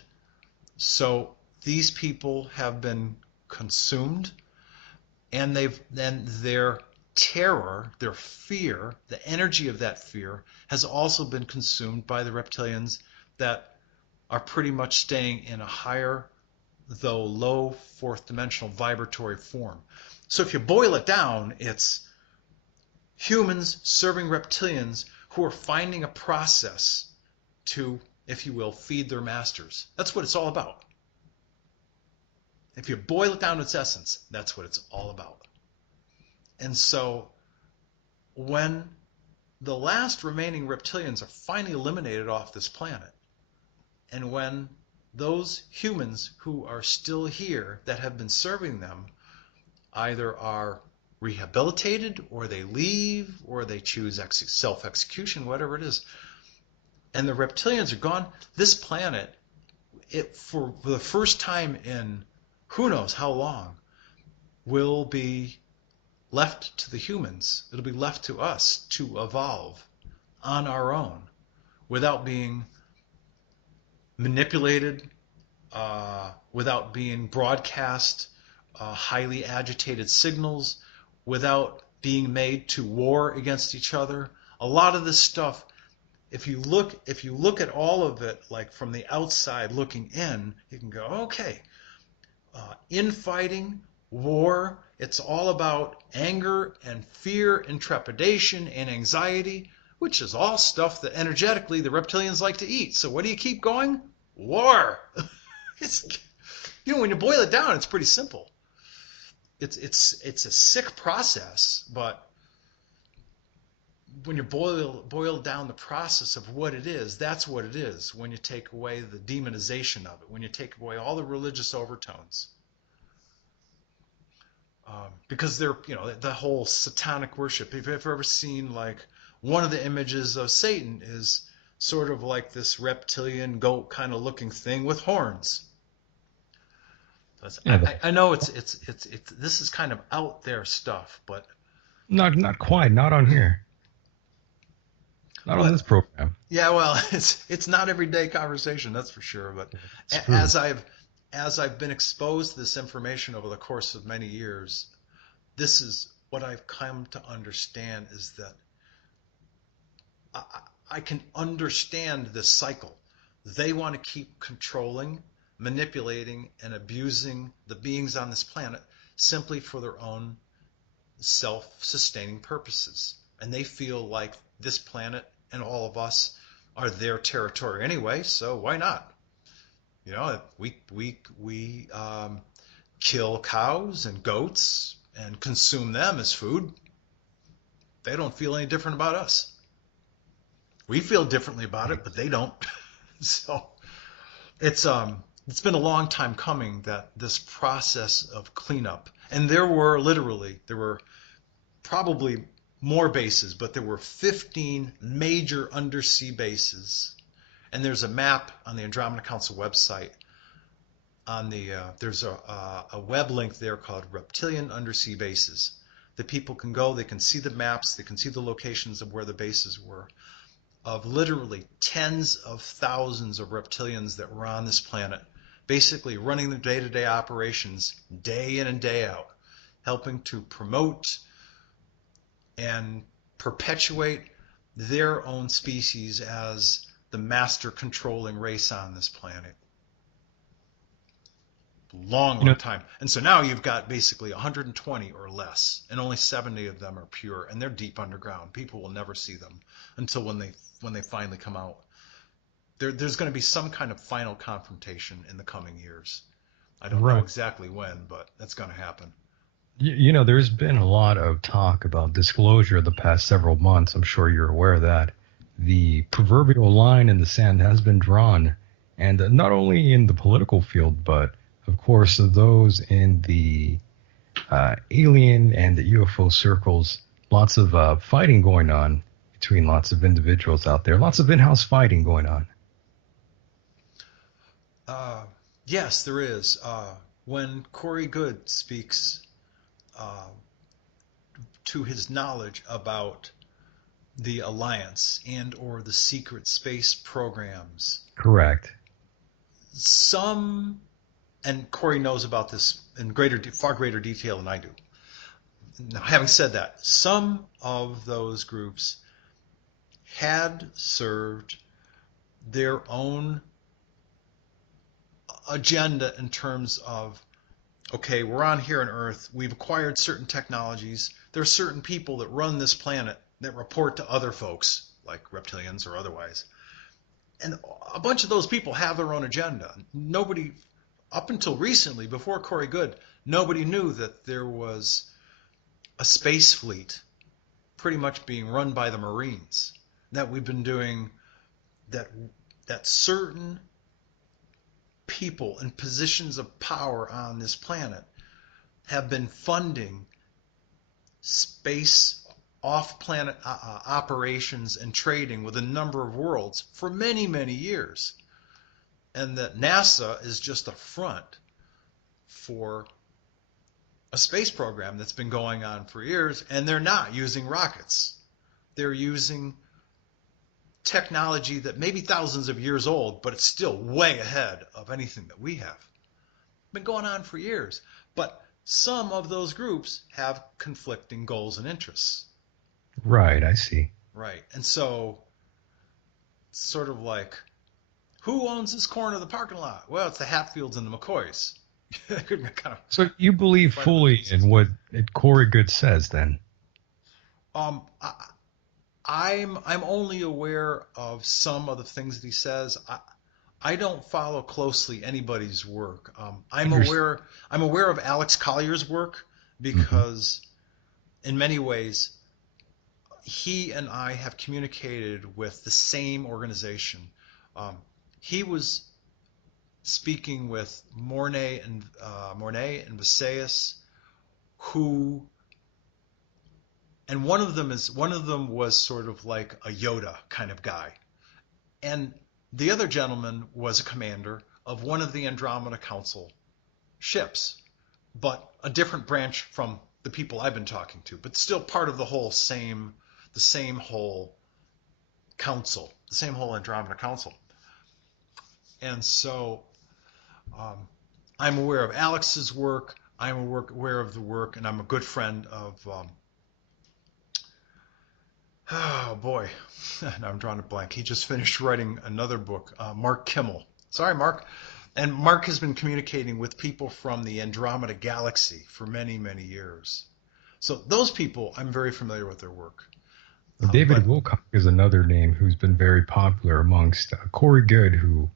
so these people have been consumed, and their terror, their fear, the energy of that fear has also been consumed by the reptilians that are pretty much staying in a higher, though low, fourth dimensional vibratory form. So if you boil it down, it's humans serving reptilians who are finding a process to, if you will, feed their masters. That's what it's all about. If you boil it down to its essence, that's what it's all about. And so when the last remaining reptilians are finally eliminated off this planet, and when those humans who are still here that have been serving them either are rehabilitated, or they leave, or they choose self-execution, whatever it is, and the reptilians are gone, this planet, for the first time in who knows how long, will be left to the humans. It'll be left to us to evolve on our own without being manipulated, without being broadcast highly agitated signals, without being made to war against each other. A lot of this stuff, if you look at all of it like from the outside looking in, you can go, okay, infighting, war, it's all about anger and fear and trepidation and anxiety, which is all stuff that energetically the reptilians like to eat. So what do you keep going? War. When you boil it down, it's pretty simple. It's a sick process, but when you boil down the process of what it is, that's what it is. When you take away the demonization of it, when you take away all the religious overtones, because they're, the whole satanic worship. If you've ever seen, like, one of the images of Satan is sort of like this reptilian goat kind of looking thing with horns. Yeah, I know it's this is kind of out there stuff, but not quite, not on here, not on well, this program. yeah, well, it's not everyday conversation, that's for sure. But It's true. as I've been exposed to this information over the course of many years, this is what I've come to understand, is that I, I can understand this cycle. They want to keep controlling, manipulating, and abusing the beings on this planet simply for their own self-sustaining purposes. And they feel like this planet and all of us are their territory anyway, so why not? We kill cows and goats and consume them as food. They don't feel any different about us. We feel differently about it, but they don't. So it's been a long time coming, that this process of cleanup. And there were probably more bases, but there were 15 major undersea bases. And there's a map on the Andromeda Council website. There's a web link there called Reptilian Undersea Bases. The people can go, they can see the maps, they can see the locations of where the bases were, of literally tens of thousands of reptilians that were on this planet, basically running their day-to-day operations day in and day out, helping to promote and perpetuate their own species as the master controlling race on this planet. Long, You know, long time. And so now you've got basically 120 or less, and only 70 of them are pure, and they're deep underground. People will never see them until when they finally come out. There's going to be some kind of final confrontation in the coming years. I don't know right. exactly when, but that's going to happen. There's been a lot of talk about disclosure the past several months. I'm sure you're aware of that. The proverbial line in the sand has been drawn, and not only in the political field, but of course those in the alien and the UFO circles. Lots of fighting going on between lots of individuals out there. Lots of in-house fighting going on. Uh, yes, there is. When Corey Good speaks uh, to his knowledge about the Alliance and or the secret space programs, Correct. some, and Corey knows about this in far greater detail than I do. Now, having said that, some of those groups had served their own agenda in terms of, okay, we're on here on Earth, we've acquired certain technologies, there are certain people that run this planet that report to other folks, like reptilians or otherwise. And a bunch of those people have their own agenda. Nobody, up until recently, before Corey Good, nobody knew that there was a space fleet pretty much being run by the Marines. That we've been doing, that certain people in positions of power on this planet have been funding space off-planet operations and trading with a number of worlds for many, many years. And that NASA is just a front for a space program that's been going on for years, and they're not using rockets. They're using technology that may be thousands of years old, but it's still way ahead of anything that we have. Been going on for years. But some of those groups have conflicting goals and interests. Right, I see. Right. And so it's sort of like, who owns this corner of the parking lot? Well, it's the Hatfields and the McCoys. kind of So you believe fight over the fully pieces. in what Corey Good says, then? Um, I, I'm only aware of some of the things that he says. I don't follow closely anybody's work. Understood. I'm aware of Alex Collier's work Hmm. because in many ways he and I have communicated with the same organization. He was speaking with Mornay and Visayas, who, and one of them was sort of like a Yoda kind of guy, and the other gentleman was a commander of one of the Andromeda Council ships, but a different branch from the people I've been talking to, but still part of the same whole council, the same whole Andromeda Council. And so I'm aware of Alex's work. I'm aware of the work, and I'm a good friend of. Oh boy, now I'm drawing a blank. He just finished writing another book, Mark Kimmel. Sorry, Mark. And Mark has been communicating with people from the Andromeda galaxy for many, many years. So those people, I'm very familiar with their work. David But Wilcock is another name who's been very popular amongst Corey Good, who,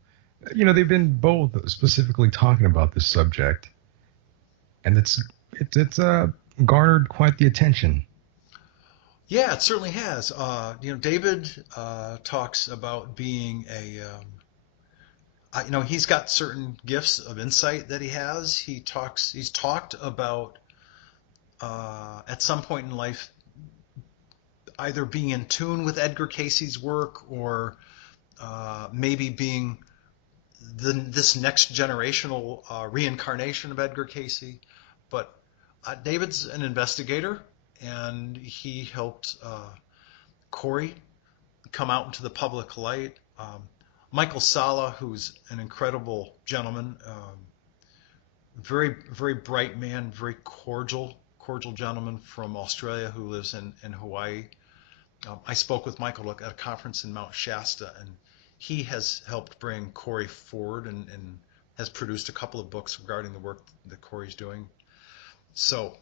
they've been both specifically talking about this subject, and it's garnered quite the attention. yeah, it certainly has. David talks about being he's got certain gifts of insight that he has. He's talked about at some point in life either being in tune with Edgar Casey's work or maybe being this next generational reincarnation of Edgar Casey. But David's an investigator, and he helped Corey come out into the public light. Michael Sala, who's an incredible gentleman, very, very bright man, very cordial gentleman from Australia who lives in Hawaii. I spoke with Michael at a conference in Mount Shasta, and he has helped bring Corey forward and has produced a couple of books regarding the work that Corey's doing. So,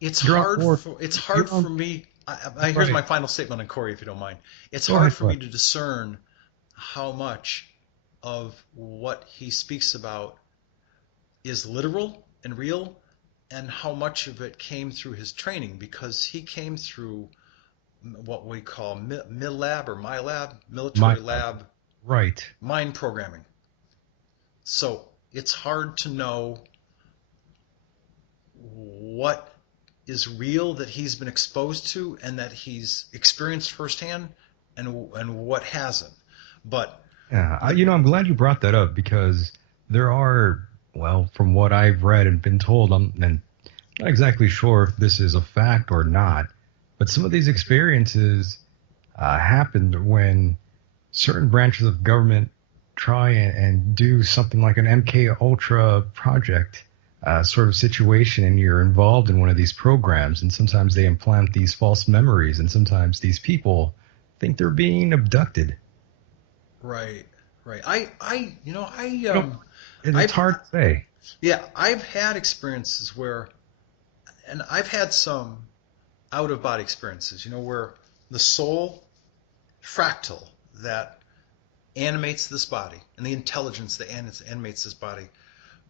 it's hard for me. Here's my final statement on Corey, if you don't mind. It's hard for me to discern how much of what he speaks about is literal and real, and how much of it came through his training, because he came through what we call MILAB or MILAB, military lab, right? Mind programming. So it's hard to know what is real that he's been exposed to and that he's experienced firsthand, and what hasn't. But yeah, I'm glad you brought that up, because there are, well, from what I've read and been told, I'm not exactly sure if this is a fact or not, but some of these experiences happened when certain branches of government try and do something like an MK Ultra project sort of situation, and you're involved in one of these programs, and sometimes they implant these false memories, and sometimes these people think they're being abducted. Right. It's hard to say. Yeah, I've had experiences where, and I've had some out of body experiences, where the soul fractal that animates this body and the intelligence that animates this body.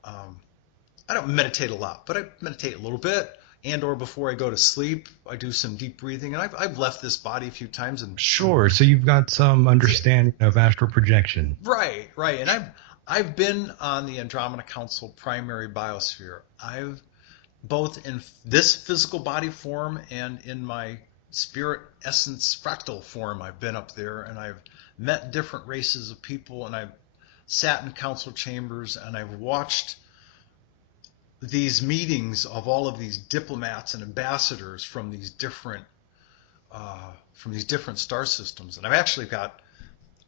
I don't meditate a lot, but I meditate a little bit, and or before I go to sleep, I do some deep breathing, and I've left this body a few times. And sure, so you've got some understanding of astral projection. Right, and I've been on the Andromeda Council primary biosphere. I've both in this physical body form and in my spirit essence fractal form. I've been up there, and I've met different races of people, and I've sat in council chambers, and I've watched these meetings of all of these diplomats and ambassadors from these different star systems. And I've actually got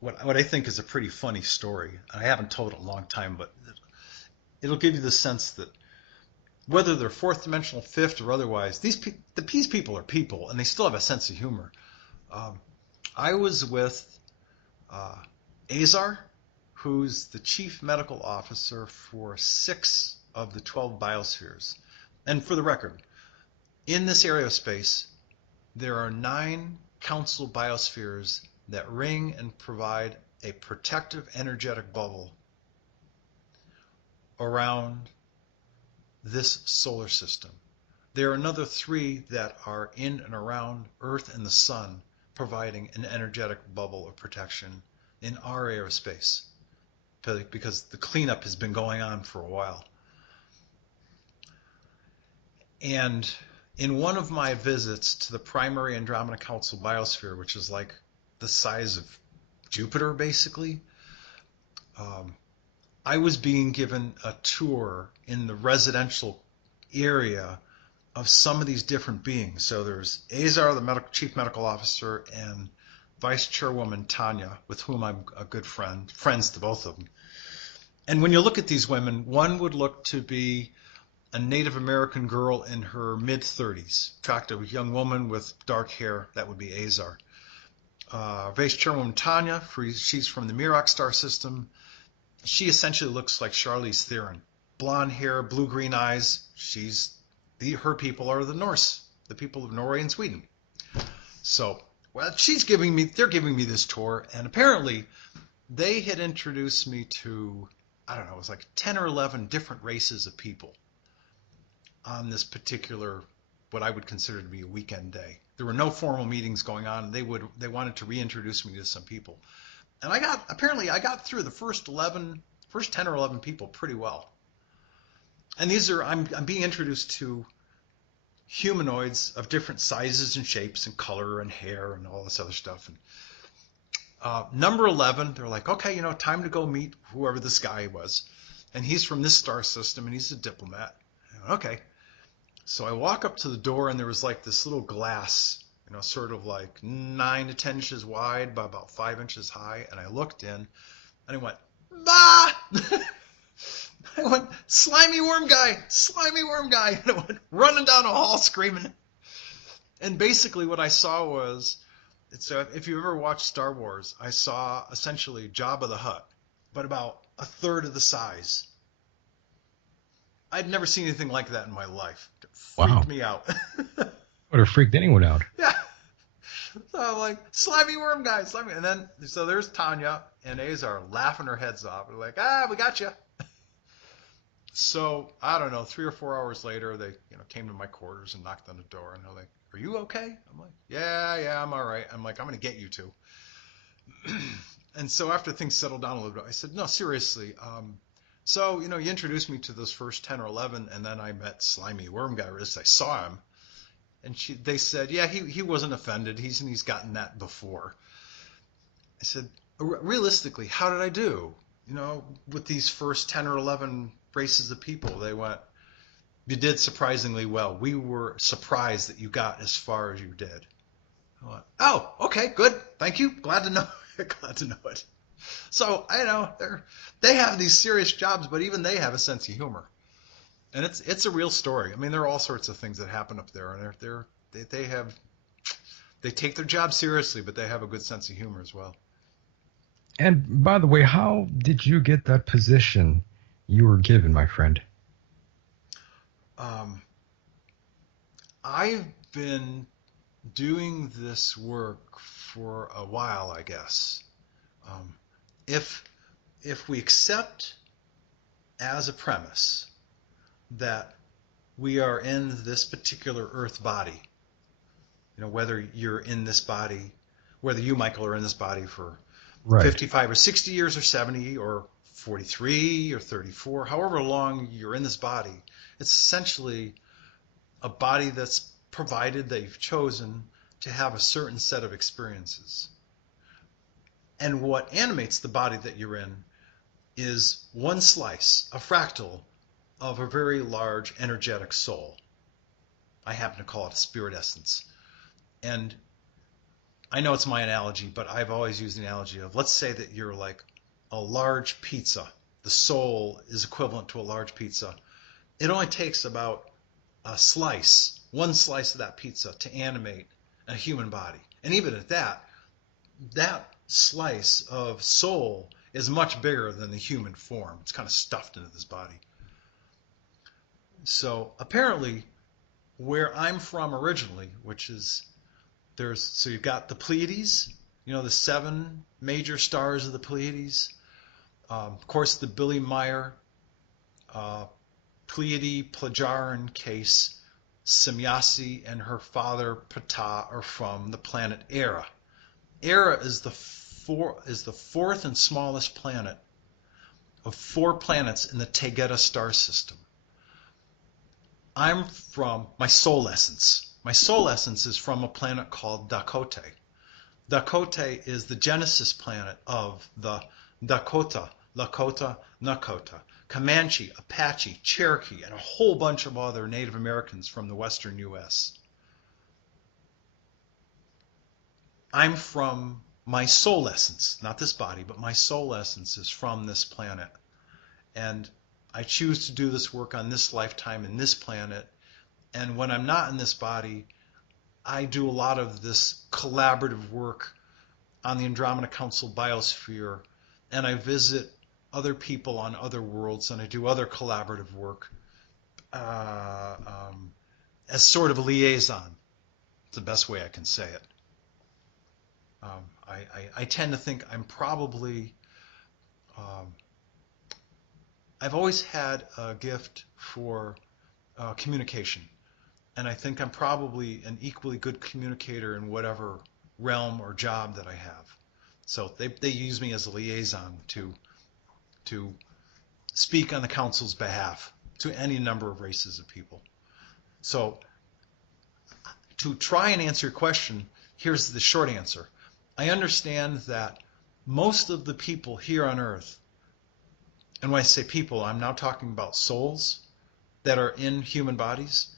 what I think is a pretty funny story. I haven't told it in a long time, but it'll give you the sense that whether they're fourth dimensional, fifth, or otherwise, these people are people, and they still have a sense of humor. I was with Azar, who's the chief medical officer for 6 of the 12 biospheres. And for the record, in this area of space, there are 9 council biospheres that ring and provide a protective energetic bubble around this solar system. There are another 3 that are in and around Earth and the Sun, providing an energetic bubble of protection in our area of space, because the cleanup has been going on for a while. And in one of my visits to the primary Andromeda Council biosphere, which is like the size of Jupiter, basically, um, I was being given a tour in the residential area of some of these different beings. So there's Azar, the chief medical officer, and vice chairwoman Tanya, with whom I'm a good friends to both of them. And when you look at these women, one would look to be a Native American girl in her mid-30s, attractive young woman with dark hair. That would be Azar. Vice chairwoman Tanya, she's from the Miroc star system. She essentially looks like Charlize Theron. Blonde hair, blue-green eyes. Her people are the Norse, the people of Norway and Sweden. So, well, they're giving me this tour, and apparently they had introduced me to, I don't know, it was like 10 or 11 different races of people on this particular, what I would consider to be a weekend day. There were no formal meetings going on. They wanted to reintroduce me to some people. And I got through the first 10 or 11 people pretty well. And I'm being introduced to humanoids of different sizes and shapes and color and hair and all this other stuff. And number 11, they're like, okay, time to go meet whoever this guy was. And he's from this star system and he's a diplomat. Okay. So I walk up to the door and there was like this little glass, sort of like 9 to 10 inches wide by about 5 inches high. And I looked in and I went, bah! I went, slimy worm guy. And I went running down a hall screaming. And basically what I saw was, if you ever watched Star Wars, I saw essentially Jabba the Hutt, but about a third of the size. I'd never seen anything like that in my life. It freaked me out. Would have freaked anyone out. Yeah. So I'm like, slimy worm guy, And then, so there's Tanya and Azar laughing their heads off. They're like, we got you. So, I don't know, 3 or 4 hours later, they came to my quarters and knocked on the door. And they're like, are you okay? I'm like, yeah, I'm all right. I'm like, I'm going to get you two. And so after things settled down a little bit, I said, no, seriously. So, you introduced me to those first 10 or 11, and then I met Slimy Worm Guy, or at least I saw him. And they said, yeah, he wasn't offended. He's gotten that before. I said, realistically, how did I do? With these first 10 or 11 races of people, they went, you did surprisingly well. We were surprised that you got as far as you did. I went, oh, okay, good. Thank you. Glad to know. Glad to know it. So, they have these serious jobs, but even they have a sense of humor. And it's a real story. I mean, there are all sorts of things that happen up there, and they take their job seriously, but they have a good sense of humor as well. And by the way, how did you get that position you were given, my friend? I've been doing this work for a while, I guess. If we accept as a premise that we are in this particular Earth body, whether you're in this body, whether you, Michael, are in this body for 55 or 60 years or 70 or 43 or 34, however long you're in this body, it's essentially a body that's provided that you've chosen to have a certain set of experiences. And what animates the body that you're in is one slice, a fractal, of a very large energetic soul. I happen to call it a spirit essence. And I know it's my analogy, but I've always used the analogy of, let's say that you're like a large pizza. The soul is equivalent to a large pizza. It only takes about one slice of that pizza to animate a human body. And even at that slice of soul is much bigger than the human form. It's kind of stuffed into this body. So apparently, where I'm from originally, which is so you've got the Pleiades, the 7 major stars of the Pleiades. Of course, the Billy Meyer Pleiade Plagiaran case, Semjase and her father Ptah are from the planet Era. Era is the fourth and smallest planet of 4 planets in the Taygeta star system. I'm from my soul essence. My soul essence is from a planet called Dakota. Dakota is the genesis planet of the Dakota, Lakota, Nakota, Comanche, Apache, Cherokee, and a whole bunch of other Native Americans from the western U.S. I'm from my soul essence, not this body, but my soul essence is from this planet. And I choose to do this work on this lifetime in this planet. And when I'm not in this body, I do a lot of this collaborative work on the Andromeda Council biosphere, and I visit other people on other worlds, and I do other collaborative work as sort of a liaison. It's the best way I can say it. I tend to think I'm probably, I've always had a gift for communication. And I think I'm probably an equally good communicator in whatever realm or job that I have. So they use me as a liaison to speak on the council's behalf to any number of races of people. So to try and answer your question, here's the short answer. I understand that most of the people here on Earth, and when I say people, I'm now talking about souls that are in human bodies.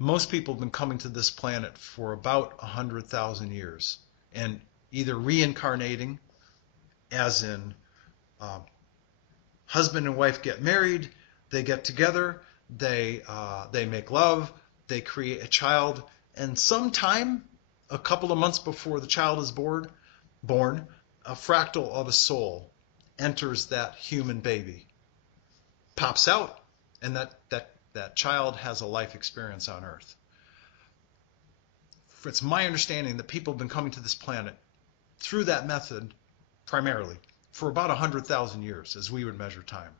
Most people have been coming to this planet for about 100,000 years and either reincarnating, as in husband and wife get married, they get together, they make love, they create a child, and sometime a couple of months before the child is born, a fractal of a soul enters that human baby, pops out, and that child has a life experience on Earth. It's my understanding that people have been coming to this planet through that method primarily for about 100,000 years as we would measure time.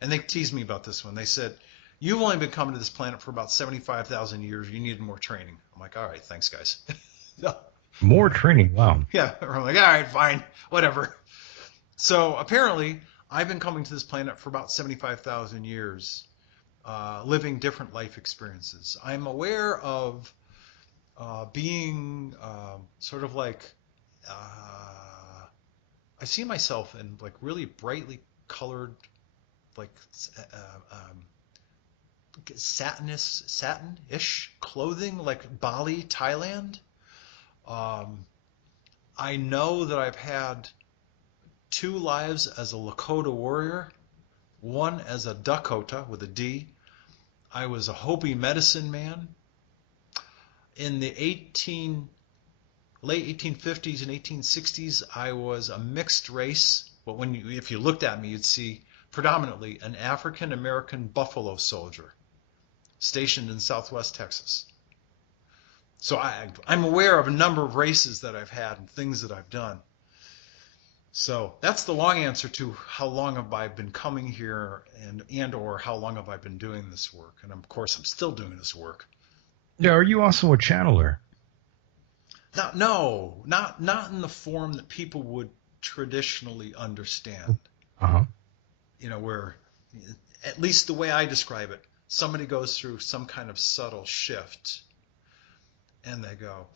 And they teased me about this one. They said, you've only been coming to this planet for about 75,000 years. You needed more training. I'm like, all right, thanks, guys. More training, wow. Yeah, I'm like, all right, fine, whatever. So apparently, I've been coming to this planet for about 75,000 years, living different life experiences. I'm aware of being sort of like, I see myself in like really brightly colored, like satin-ish clothing, like Bali, Thailand. I know that I've had 2 lives as a Lakota warrior, one as a Dakota with a D. I was a Hopi medicine man. In the late 1850s and 1860s, I was a mixed race, but if you looked at me, you'd see predominantly an African American buffalo soldier stationed in Southwest Texas. So I'm aware of a number of races that I've had and things that I've done. So that's the long answer to how long have I been coming here and or how long have I been doing this work. And of course, I'm still doing this work. Yeah, are you also a channeler? No, not in the form that people would traditionally understand. Uh-huh. You know, where, at least the way I describe it, somebody goes through some kind of subtle shift and they go,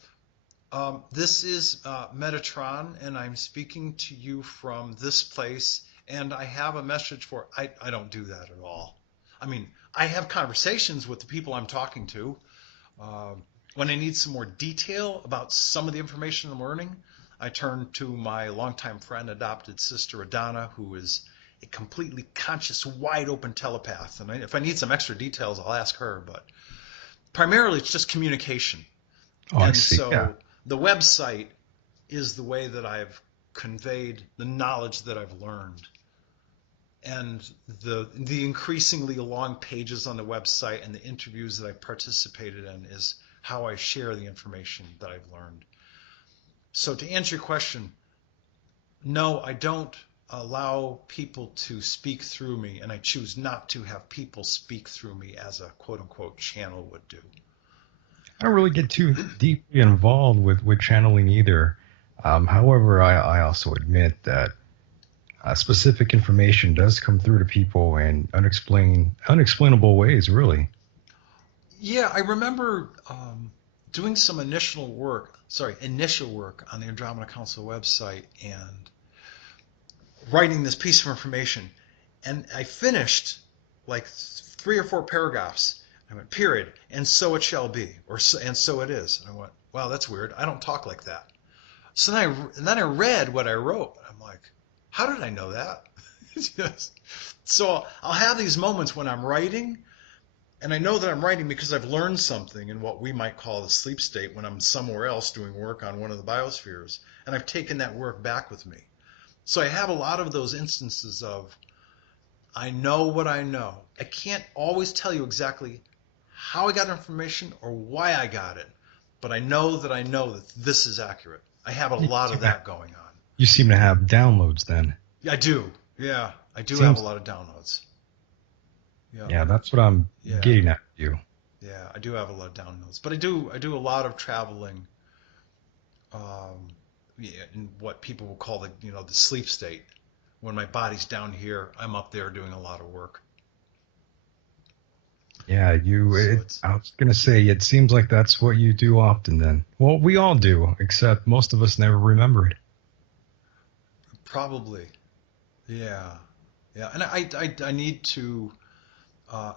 this is Metatron, and I'm speaking to you from this place, and I have a message for... I don't do that at all. I mean, I have conversations with the people I'm talking to. When I need some more detail about some of the information I'm learning, I turn to my longtime friend, adopted sister Adana, who is a completely conscious, wide-open telepath. And if I need some extra details, I'll ask her. But primarily, it's just communication. Oh, I see. So yeah. the website is the way that I've conveyed the knowledge that I've learned. And the increasingly long pages on the website and the interviews that I've participated in is how I share the information that I've learned. So to answer your question, no, I don't allow people to speak through me, and I choose not to have people speak through me as a quote-unquote channel would do. I don't really get too deeply involved with channeling either. However, I also admit that specific information does come through to people in unexplainable ways, really. Yeah, I remember doing some initial work on the Andromeda Council website and writing this piece of information. And I finished like 3 or 4 paragraphs. I went, period, and so it shall be, and so it is. And I went, wow, that's weird. I don't talk like that. And then I read what I wrote. I'm like, how did I know that? Yes. So I'll have these moments when I'm writing, and I know that I'm writing because I've learned something in what we might call the sleep state when I'm somewhere else doing work on one of the biospheres, and I've taken that work back with me. So I have a lot of those instances of I know what I know. I can't always tell you exactly how I got information or why I got it, but I know that this is accurate. I have a You lot of seem to, that going on. you seem to have downloads then. Yeah, I do. Yeah, I do have a Seems, lot of downloads. Yeah, yeah, that's what I'm yeah, getting at you. yeah. I do have a lot of downloads, but I do a lot of traveling. Yeah, in what people will call the sleep state. When my body's down here, I'm up there doing a lot of work. Yeah, So it's I was gonna say, it seems like that's what you do often then. Well, we all do, except most of us never remember it. probably, yeah, yeah. And I need to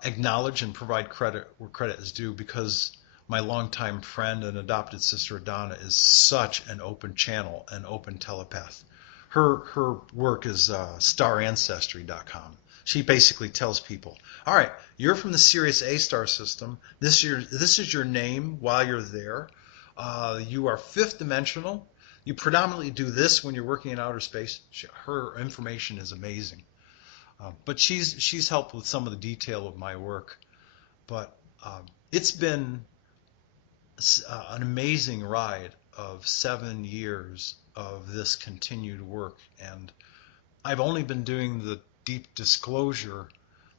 acknowledge and provide credit where credit is due because my longtime friend and adopted sister Donna is such an open channel, an open telepath. Her work is starancestry.com. She basically tells people, all right, you're from the Sirius A star system. This is your name while you're there. You are fifth dimensional. You predominantly do this when you're working in outer space. Her information is amazing. But she's helped with some of the detail of my work. But it's been an amazing ride of 7 years of this continued work, and I've only been doing the deep disclosure.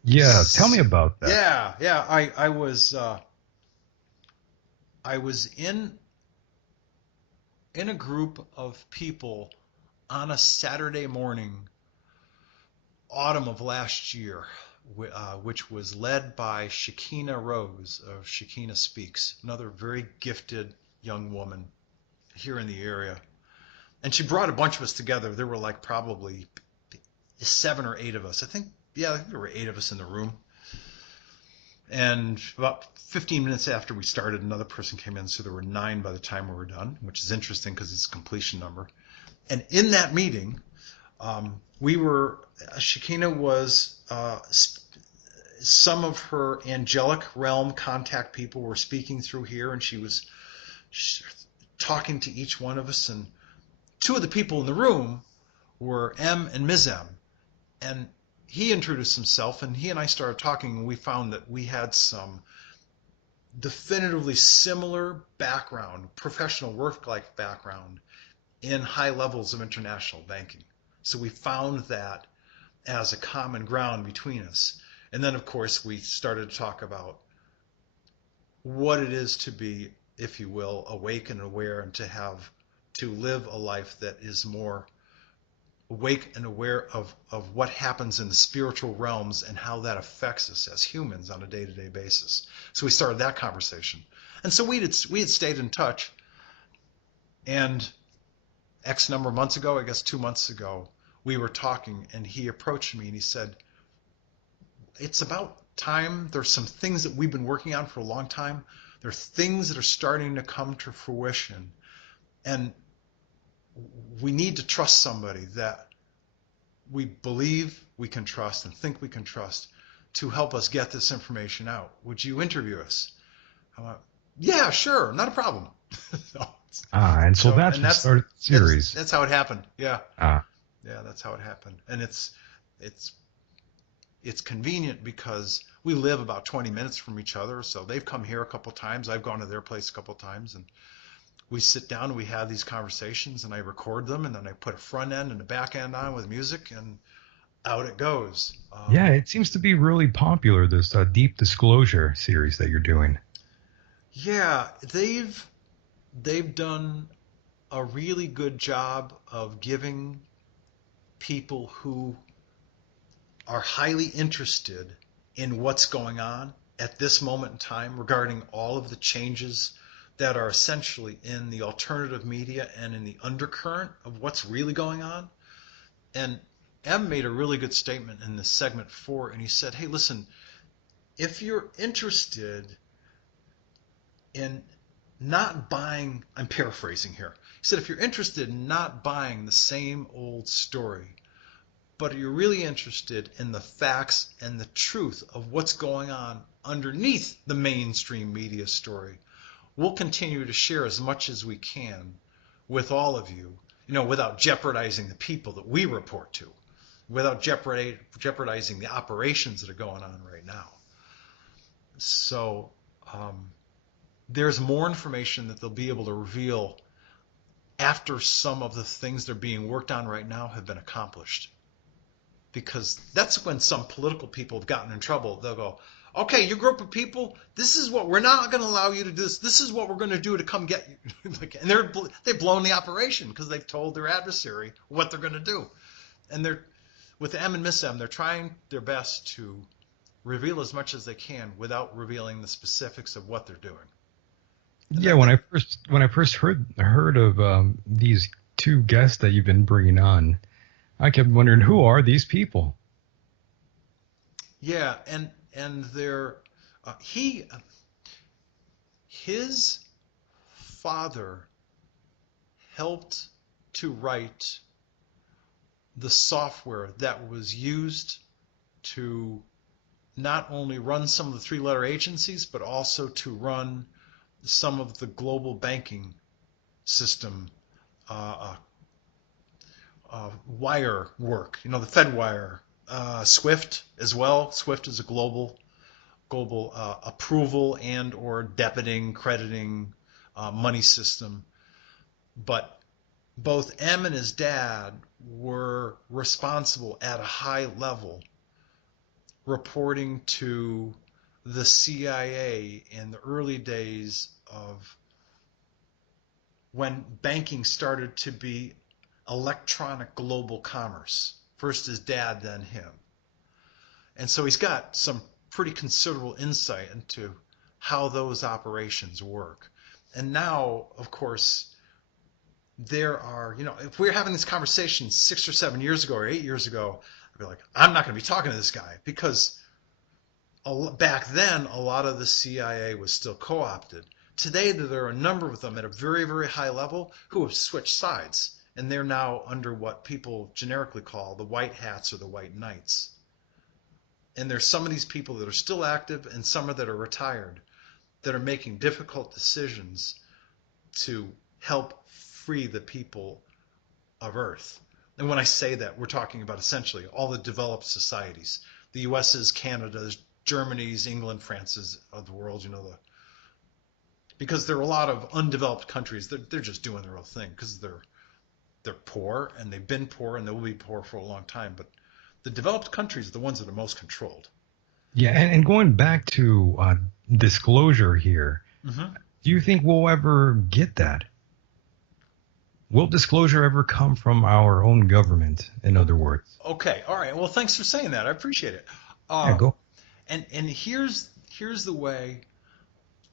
Yeah, tell me about that. Yeah, yeah. I was in a group of people on a Saturday morning, autumn of last year, which was led by Shekinah Rose of Shekinah Speaks, another very gifted young woman here in the area. And she brought a bunch of us together. There were like probably 7 or 8 of us. I think there were 8 of us in the room. And about 15 minutes after we started, another person came in, so there were 9 by the time we were done, which is interesting because it's a completion number. And in that meeting, Shekinah was, some of her angelic realm contact people were speaking through here, and she was talking to each one of us. And 2 of the people in the room were M and Ms. M. And he introduced himself, and he and I started talking, and we found that we had some definitively similar background, professional work-life background in high levels of international banking. So we found that as a common ground between us. And then, of course, we started to talk about what it is to be, if you will, awake and aware, and to live a life that is more awake and aware of what happens in the spiritual realms and how that affects us as humans on a day-to-day basis. So we started that conversation. And so we had stayed in touch. And X number of months ago, I guess 2 months ago, we were talking, and he approached me and he said, it's about time. There's some things that we've been working on for a long time. There are things that are starting to come to fruition. And we need to trust somebody that we believe we can trust and think we can trust to help us get this information out. Would you interview us? I went, yeah, sure, not a problem. And so So, that's and what started the series. that's how it happened. Yeah, Ah, yeah, that's how it happened. And it's convenient because we live about 20 minutes from each other. So they've come here a couple times. I've gone to their place a couple times, and we sit down and we have these conversations, and I record them, and then I put a front end and a back end on with music, and out it goes. yeah, it seems to be really popular, this Deep Disclosure series that you're doing. Yeah, they've done a really good job of giving people who are highly interested in what's going on at this moment in time regarding all of the changes that are essentially in the alternative media and in the undercurrent of what's really going on. And M made a really good statement in this segment 4, and he said, hey, listen, if you're interested in not buying, I'm paraphrasing here, he said, if you're interested in not buying the same old story, but you're really interested in the facts and the truth of what's going on underneath the mainstream media story, we'll continue to share as much as we can with all of you, without jeopardizing the people that we report to, without jeopardizing the operations that are going on right now. So there's more information that they'll be able to reveal after some of the things that are being worked on right now have been accomplished. Because that's when some political people have gotten in trouble. They'll go, okay, you group of people, this is what we're not going to allow you to do. This is what we're going to do to come get you. And they've blown the operation because they've told their adversary what they're going to do. And they're, with M and Miss M, they're trying their best to reveal as much as they can without revealing the specifics of what they're doing. And Yeah, when I first heard of these two guests that you've been bringing on, I kept wondering, who are these people? Yeah, and they're his father helped to write the software that was used to not only run some of the three-letter agencies, but also to run some of the global banking system wire work. The FedWire, SWIFT as well. SWIFT is a global approval and or debiting, crediting money system. But both M and his dad were responsible at a high level reporting to the CIA in the early days of when banking started to be electronic global commerce. First his dad, then him. And so he's got some pretty considerable insight into how those operations work. And now, of course, there are, if we were having this conversation 6 or 7 years ago or 8 years ago, I'd be like, I'm not going to be talking to this guy, because back then a lot of the CIA was still co-opted. Today there are a number of them at a very, very high level who have switched sides, and they're now under what people generically call the white hats or the white knights. And there's some of these people that are still active and some that are retired that are making difficult decisions to help free the people of Earth. And when I say that, we're talking about essentially all the developed societies. The US's, Canada's, Germany's, England, France's of the world, because there are a lot of undeveloped countries that they're just doing their own thing because they're poor, and they've been poor, and they will be poor for a long time. But the developed countries are the ones that are most controlled. Yeah, and going back to disclosure here, do you think we'll ever get that? Will disclosure ever come from our own government, in other words? Okay, all right. Well, thanks for saying that. I appreciate it. Yeah, go. And here's the way.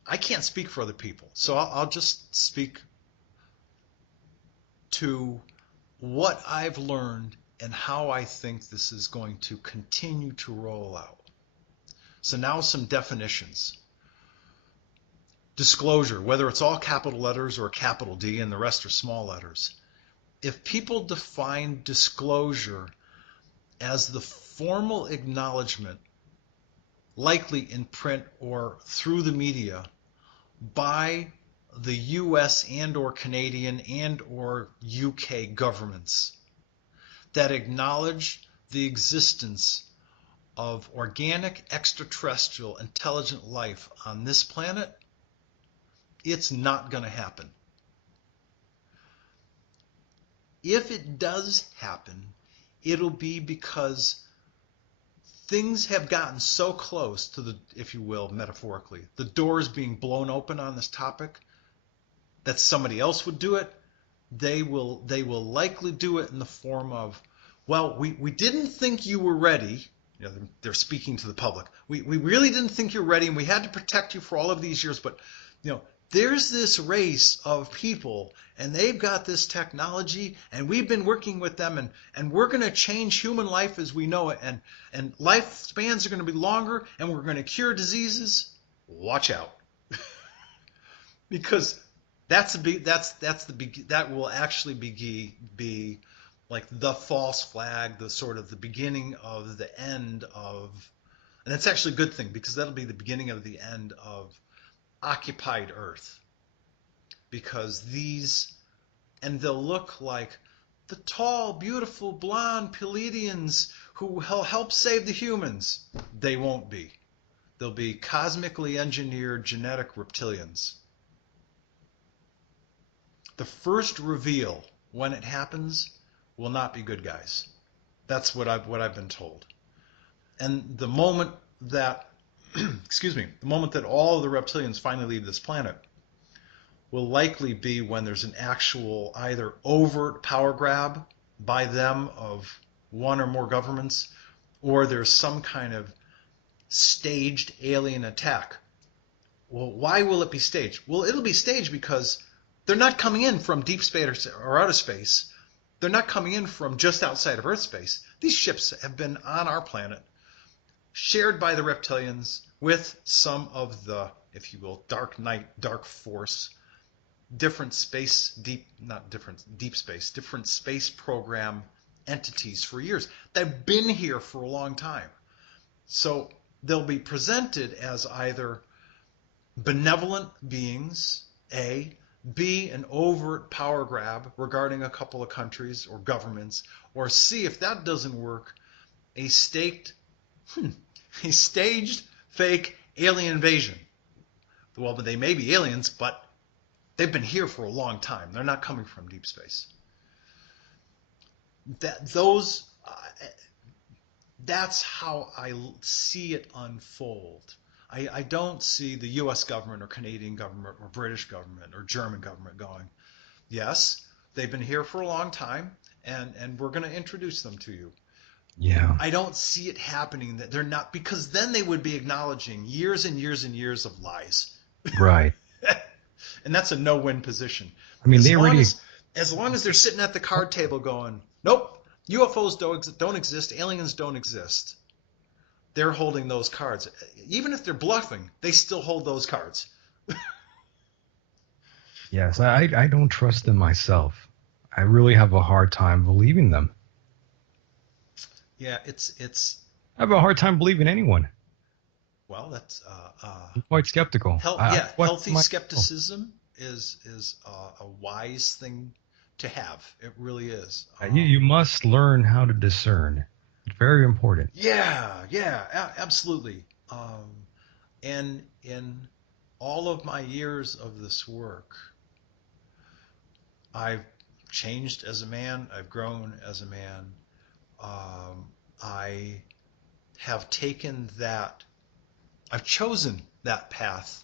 I can't speak for other people, so I'll just speak to what I've learned and how I think this is going to continue to roll out. So now some definitions. Disclosure, whether it's all capital letters or capital D and the rest are small letters. If people define disclosure as the formal acknowledgement, likely in print or through the media, by the US and or Canadian and or UK governments that acknowledge the existence of organic extraterrestrial intelligent life on this planet, it's not going to happen. If it does happen, it'll be because things have gotten so close to the, if you will, metaphorically, the doors being blown open on this topic, that somebody else would do it. They will likely do it in the form of, well, we didn't think you were ready, they're speaking to the public. We really didn't think you're ready, and we had to protect you for all of these years. But there's this race of people, and they've got this technology, and we've been working with them, and we're going to change human life as we know it, and lifespans are going to be longer, and we're going to cure diseases. Watch out, because that will actually be like the false flag, the sort of the beginning of the end of, and it's actually a good thing because that'll be the beginning of the end of occupied Earth. Because and they'll look like the tall, beautiful, blonde Pleiadians who will help save the humans. They won't be. They'll be cosmically engineered genetic reptilians. The first reveal, when it happens, will not be good guys. That's what I've been told. And the moment that excuse me, the moment that all of the reptilians finally leave this planet will likely be when there's an actual either overt power grab by them of one or more governments, or there's some kind of staged alien attack. Well, why will it be staged? Well, it'll be staged because they're not coming in from deep space or outer space. They're not coming in from just outside of Earth space. These ships have been on our planet, shared by the reptilians with some of the, if you will, dark night, dark force, different space program entities for years. They've been here for a long time. So they'll be presented as either benevolent beings, A, B, an overt power grab regarding a couple of countries or governments, or C, if that doesn't work, a staged fake alien invasion. Well, but they may be aliens, but they've been here for a long time. They're not coming from deep space. That's how I see it unfold. I don't see the U.S. government or Canadian government or British government or German government going, yes, they've been here for a long time, and we're going to introduce them to you. Yeah. I don't see it happening, that they're not, because then they would be acknowledging years and years and years of lies. Right. And that's a no-win position. I mean, As long as they're sitting at the card table going, nope, UFOs don't exist, aliens don't exist. They're holding those cards. Even if they're bluffing, they still hold those cards. Yes, I don't trust them myself. I really have a hard time believing them. Yeah, it's. I have a hard time believing anyone. Well, that's. I'm quite skeptical. Healthy skepticism is a wise thing to have. It really is. You must learn how to discern. It's very important. Yeah, absolutely. And in all of my years of this work, I've changed as a man. I've grown as a man. I have taken that. I've chosen that path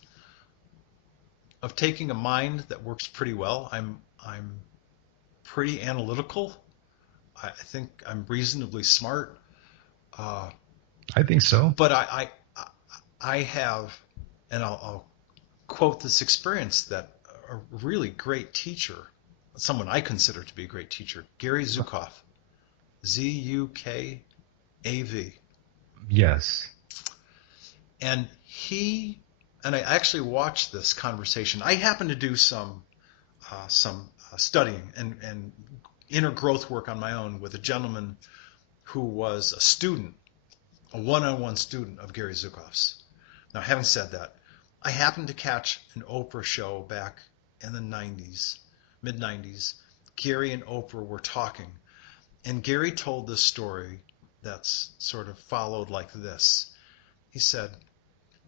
of taking a mind that works pretty well. I'm pretty analytical. I think I'm reasonably smart. I think so. But I have, and I'll quote this experience that a really great teacher, someone I consider to be a great teacher, Gary Zukav, Zukav. Yes. And I actually watched this conversation. I happened to do some studying and inner growth work on my own with a gentleman who was a student, a one-on-one student of Gary Zukav's. Now, having said that, I happened to catch an Oprah show back in the 90s, mid-90s. Gary and Oprah were talking, and Gary told this story that's sort of followed like this. He said,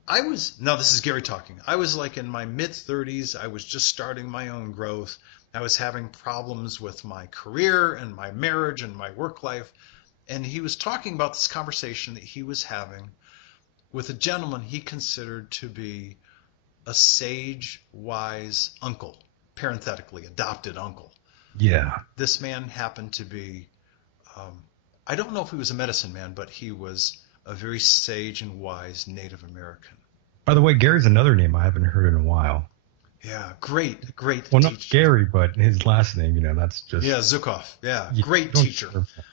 this is Gary talking. I was like in my mid-30s. I was just starting my own growth. I was having problems with my career and my marriage and my work life. And he was talking about this conversation that he was having with a gentleman he considered to be a sage, wise uncle, parenthetically, adopted uncle. Yeah. This man happened to be, I don't know if he was a medicine man, but he was a very sage and wise Native American. By the way, Gary's another name I haven't heard in a while. Yeah, great Well, not teacher. Gary, but his last name, that's Yeah, just, Zukov. Yeah, you great don't teacher. deserve that.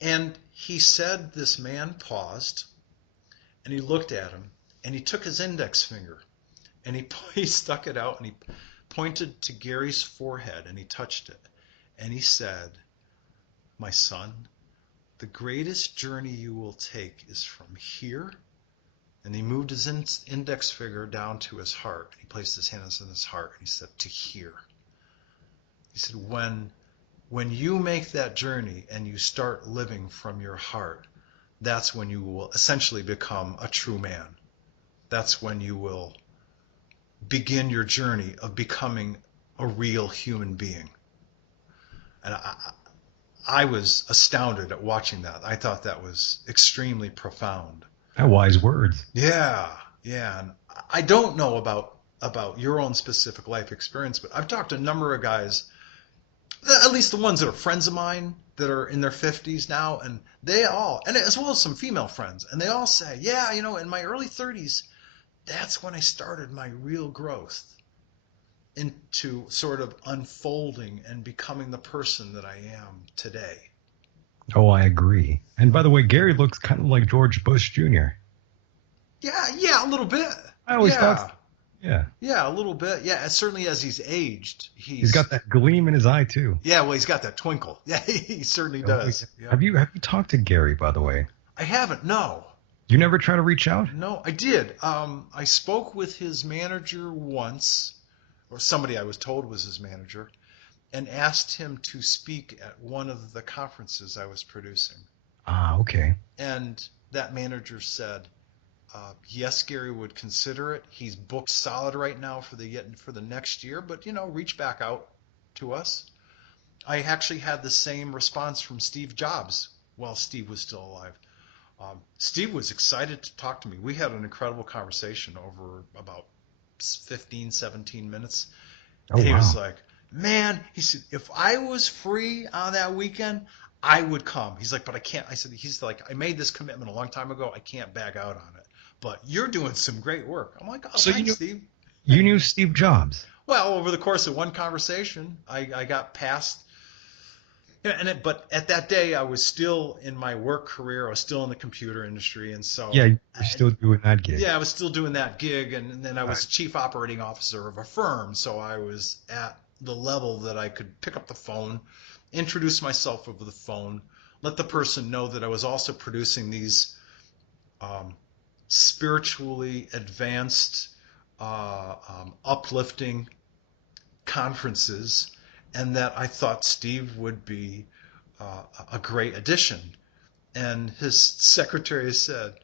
And he said this man paused and he looked at him and he took his index finger and he stuck it out and he pointed to Gary's forehead and he touched it. And he said, "My son, the greatest journey you will take is from here." And he moved his index finger down to his heart. He placed his hands on his heart and he said, "To here." He said, when you make that journey and you start living from your heart, that's when you will essentially become a true man. That's when you will begin your journey of becoming a real human being. And I was astounded at watching that. I thought that was extremely profound. Wise words. Yeah. And I don't know about your own specific life experience, but I've talked to a number of guys, at least the ones that are friends of mine that are in their 50s now, and they all, and as well as some female friends, and they all say, yeah, in my early 30s, that's when I started my real growth into sort of unfolding and becoming the person that I am today. Oh, I agree. And by the way, Gary looks kind of like George Bush Jr. Yeah, a little bit. I always thought, yeah. Yeah, a little bit. Yeah, certainly as he's aged, He's got that gleam in his eye too. Yeah, well, he's got that twinkle. Yeah, he certainly does. Yeah. Have you talked to Gary, by the way? I haven't. No. You never try to reach out? No, I did. I spoke with his manager once, or somebody I was told was his manager, and asked him to speak at one of the conferences I was producing. Ah, okay. And that manager said, yes, Gary would consider it. He's booked solid right now for the next year, but reach back out to us. I actually had the same response from Steve Jobs while Steve was still alive. Steve was excited to talk to me. We had an incredible conversation over about 15, 17 minutes. Oh, he wow. was like, man, he said, if I was free on that weekend, I would come. He's like, but I can't. He's like, I made this commitment a long time ago. I can't back out on it. But you're doing some great work. I'm like, oh, so thanks, Steve. You knew Steve Jobs? Well, over the course of one conversation, I got past. But at that day, I was still in my work career. I was still in the computer industry, and so yeah, you're still doing that gig. Yeah, I was still doing that gig, and then I was chief operating officer of a firm, so I was at the level that I could pick up the phone, introduce myself over the phone, let the person know that I was also producing these spiritually advanced, uplifting conferences, and that I thought Steve would be a great addition. And his secretary said,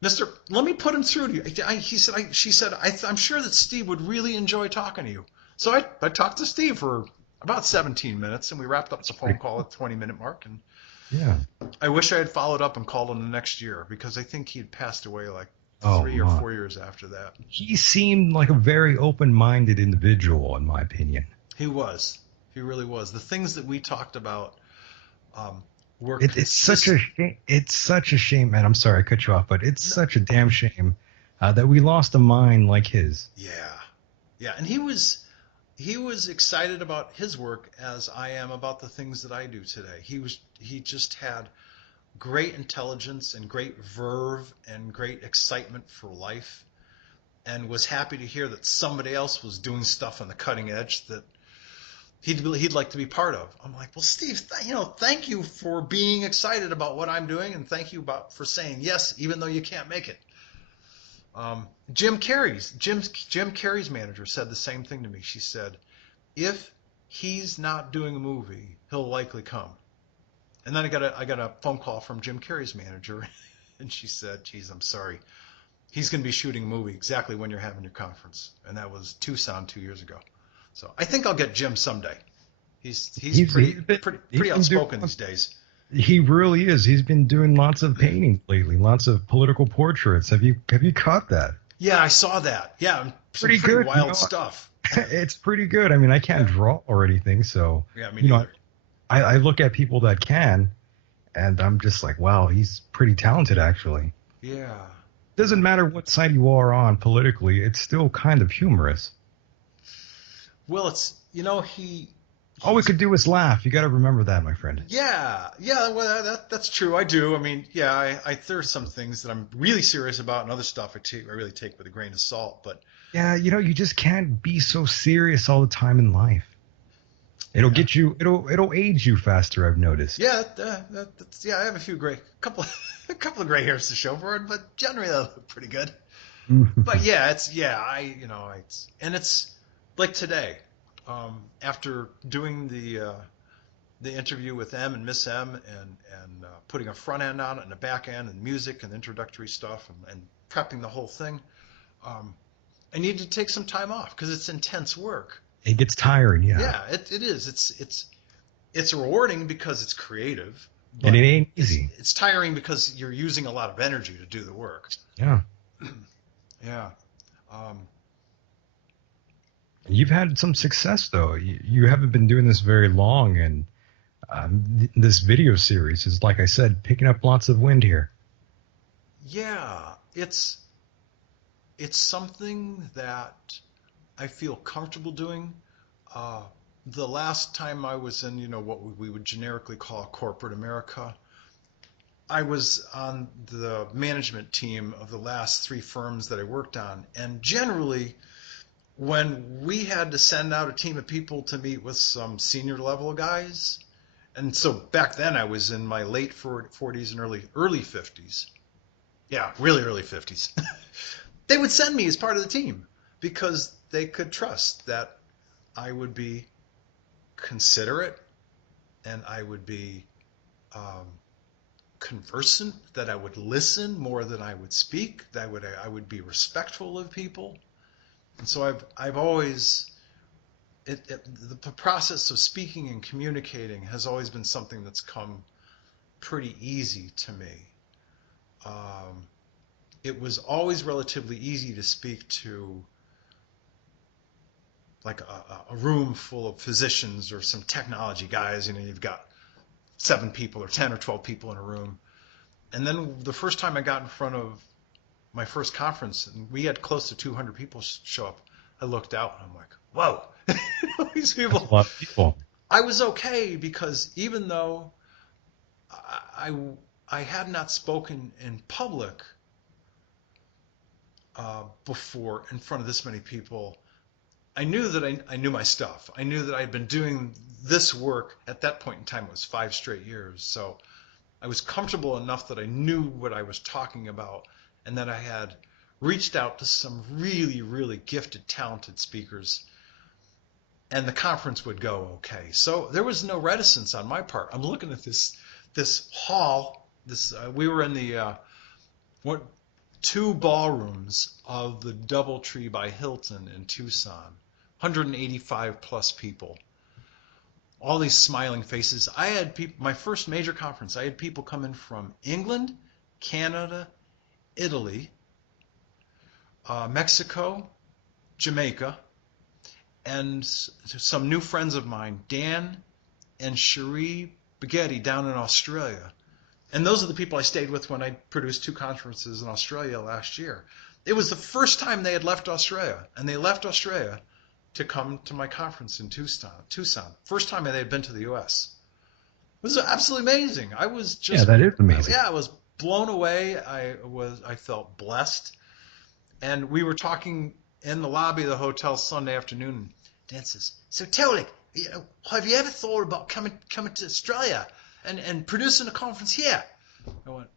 "Mister, let me put him through to you." She said, "I'm sure that Steve would really enjoy talking to you." So I talked to Steve for about 17 minutes, and we wrapped up the phone call at the 20-minute mark. And yeah, I wish I had followed up and called him the next year, because I think he had passed away like 3 or 4 years after that. He seemed like a very open-minded individual, in my opinion. He was. He really was. The things that we talked about were. It's such a shame. It's such a shame, man. I'm sorry I cut you off, but it's such a damn shame that we lost a mind like his. Yeah, and he was excited about his work as I am about the things that I do today. He just had great intelligence and great verve and great excitement for life, and was happy to hear that somebody else was doing stuff on the cutting edge that he'd like to be part of. I'm like, well, Steve, thank you for being excited about what I'm doing, and thank you for saying yes, even though you can't make it. Jim Carrey's manager said the same thing to me. She said, if he's not doing a movie, he'll likely come. And then I got a phone call from Jim Carrey's manager, and she said, geez, I'm sorry. He's going to be shooting a movie exactly when you're having your conference. And that was Tucson 2 years ago. So I think I'll get Jim someday. He's pretty outspoken these days. He really is. He's been doing lots of paintings lately, lots of political portraits. Have you caught that? Yeah, I saw that. Yeah, pretty good. Wild stuff. It's pretty good. I mean, I can't draw or anything, so yeah, me neither. I look at people that can, And I'm just like, wow, he's pretty talented, actually. Yeah. Doesn't matter what side you are on politically, it's still kind of humorous. Well, it's he All we he's could do is laugh. You got to remember that, my friend. yeah. Well, that's true. I do. I mean, yeah. There's some things that I'm really serious about, and other stuff I really take with a grain of salt. But Yeah, you just can't be so serious all the time in life. It'll yeah, get you. It'll age you faster. I've noticed. yeah. That's I have a few gray couple a couple of gray hairs to show for it, but generally they look pretty good. But yeah, it's yeah. It's like today. After doing the interview with M and Miss M and putting a front end on it and a back end and music and introductory stuff and prepping the whole thing. I needed to take some time off because it's intense work. It gets tiring, yeah, Yeah, it is. It's rewarding because it's creative, and it but ain't it's easy. it's tiring because you're using a lot of energy to do the work. Yeah, Yeah. Um, you've had some success though. You haven't been doing this very long, and this video series is, like I said, picking up lots of wind here. yeah, it's something that I feel comfortable doing. Uh, the last time I was in, what we would generically call corporate America, I was on the management team of the last three firms that I worked on. And generally, when we had to send out a team of people to meet with some senior level guys, and so back then I was in my late 40s and early 50s. Yeah, really early 50s. They would send me as part of the team because they could trust that I would be considerate and I would be um, conversant, that I would listen more than I would speak, that I would be respectful of people. And so I've always the process of speaking and communicating has always been something that's come pretty easy to me. Um, it was always relatively easy to speak to like a room full of physicians or some technology guys. You've got 7 people or 10 or 12 people in a room. And then the first time I got in front of my first conference, and we had close to 200 people show up, I looked out and I'm like, whoa, these That's a people. lot of people. I was okay because even though I, I had not spoken in public before in front of this many people, I knew that I knew my stuff. I knew that I had been doing this work at that point in time. It was 5 straight years. So I was comfortable enough that I knew what I was talking about and that I had reached out to some really, really gifted, talented speakers, and the conference would go okay. So there was no reticence on my part. I'm looking at this hall. We were in the what 2 ballrooms of the DoubleTree by Hilton in Tucson. 185 plus people. All these smiling faces. I had people. My first major conference. I had people coming from England, Canada, Italy, Mexico, Jamaica, and some new friends of mine, Dan and Cherie Baghetti down in Australia. And those are the people I stayed with when I produced 2 conferences in Australia last year. It was the first time they had left Australia, and they left Australia to come to my conference in Tucson. First time they had been to the U.S. It was absolutely amazing. I was Yeah, just, that is amazing. yeah, I was blown away. I felt blessed. And we were talking in the lobby of the hotel Sunday afternoon. Dan says, "So Tolec, have you ever thought about coming to Australia and producing a conference here?" I went,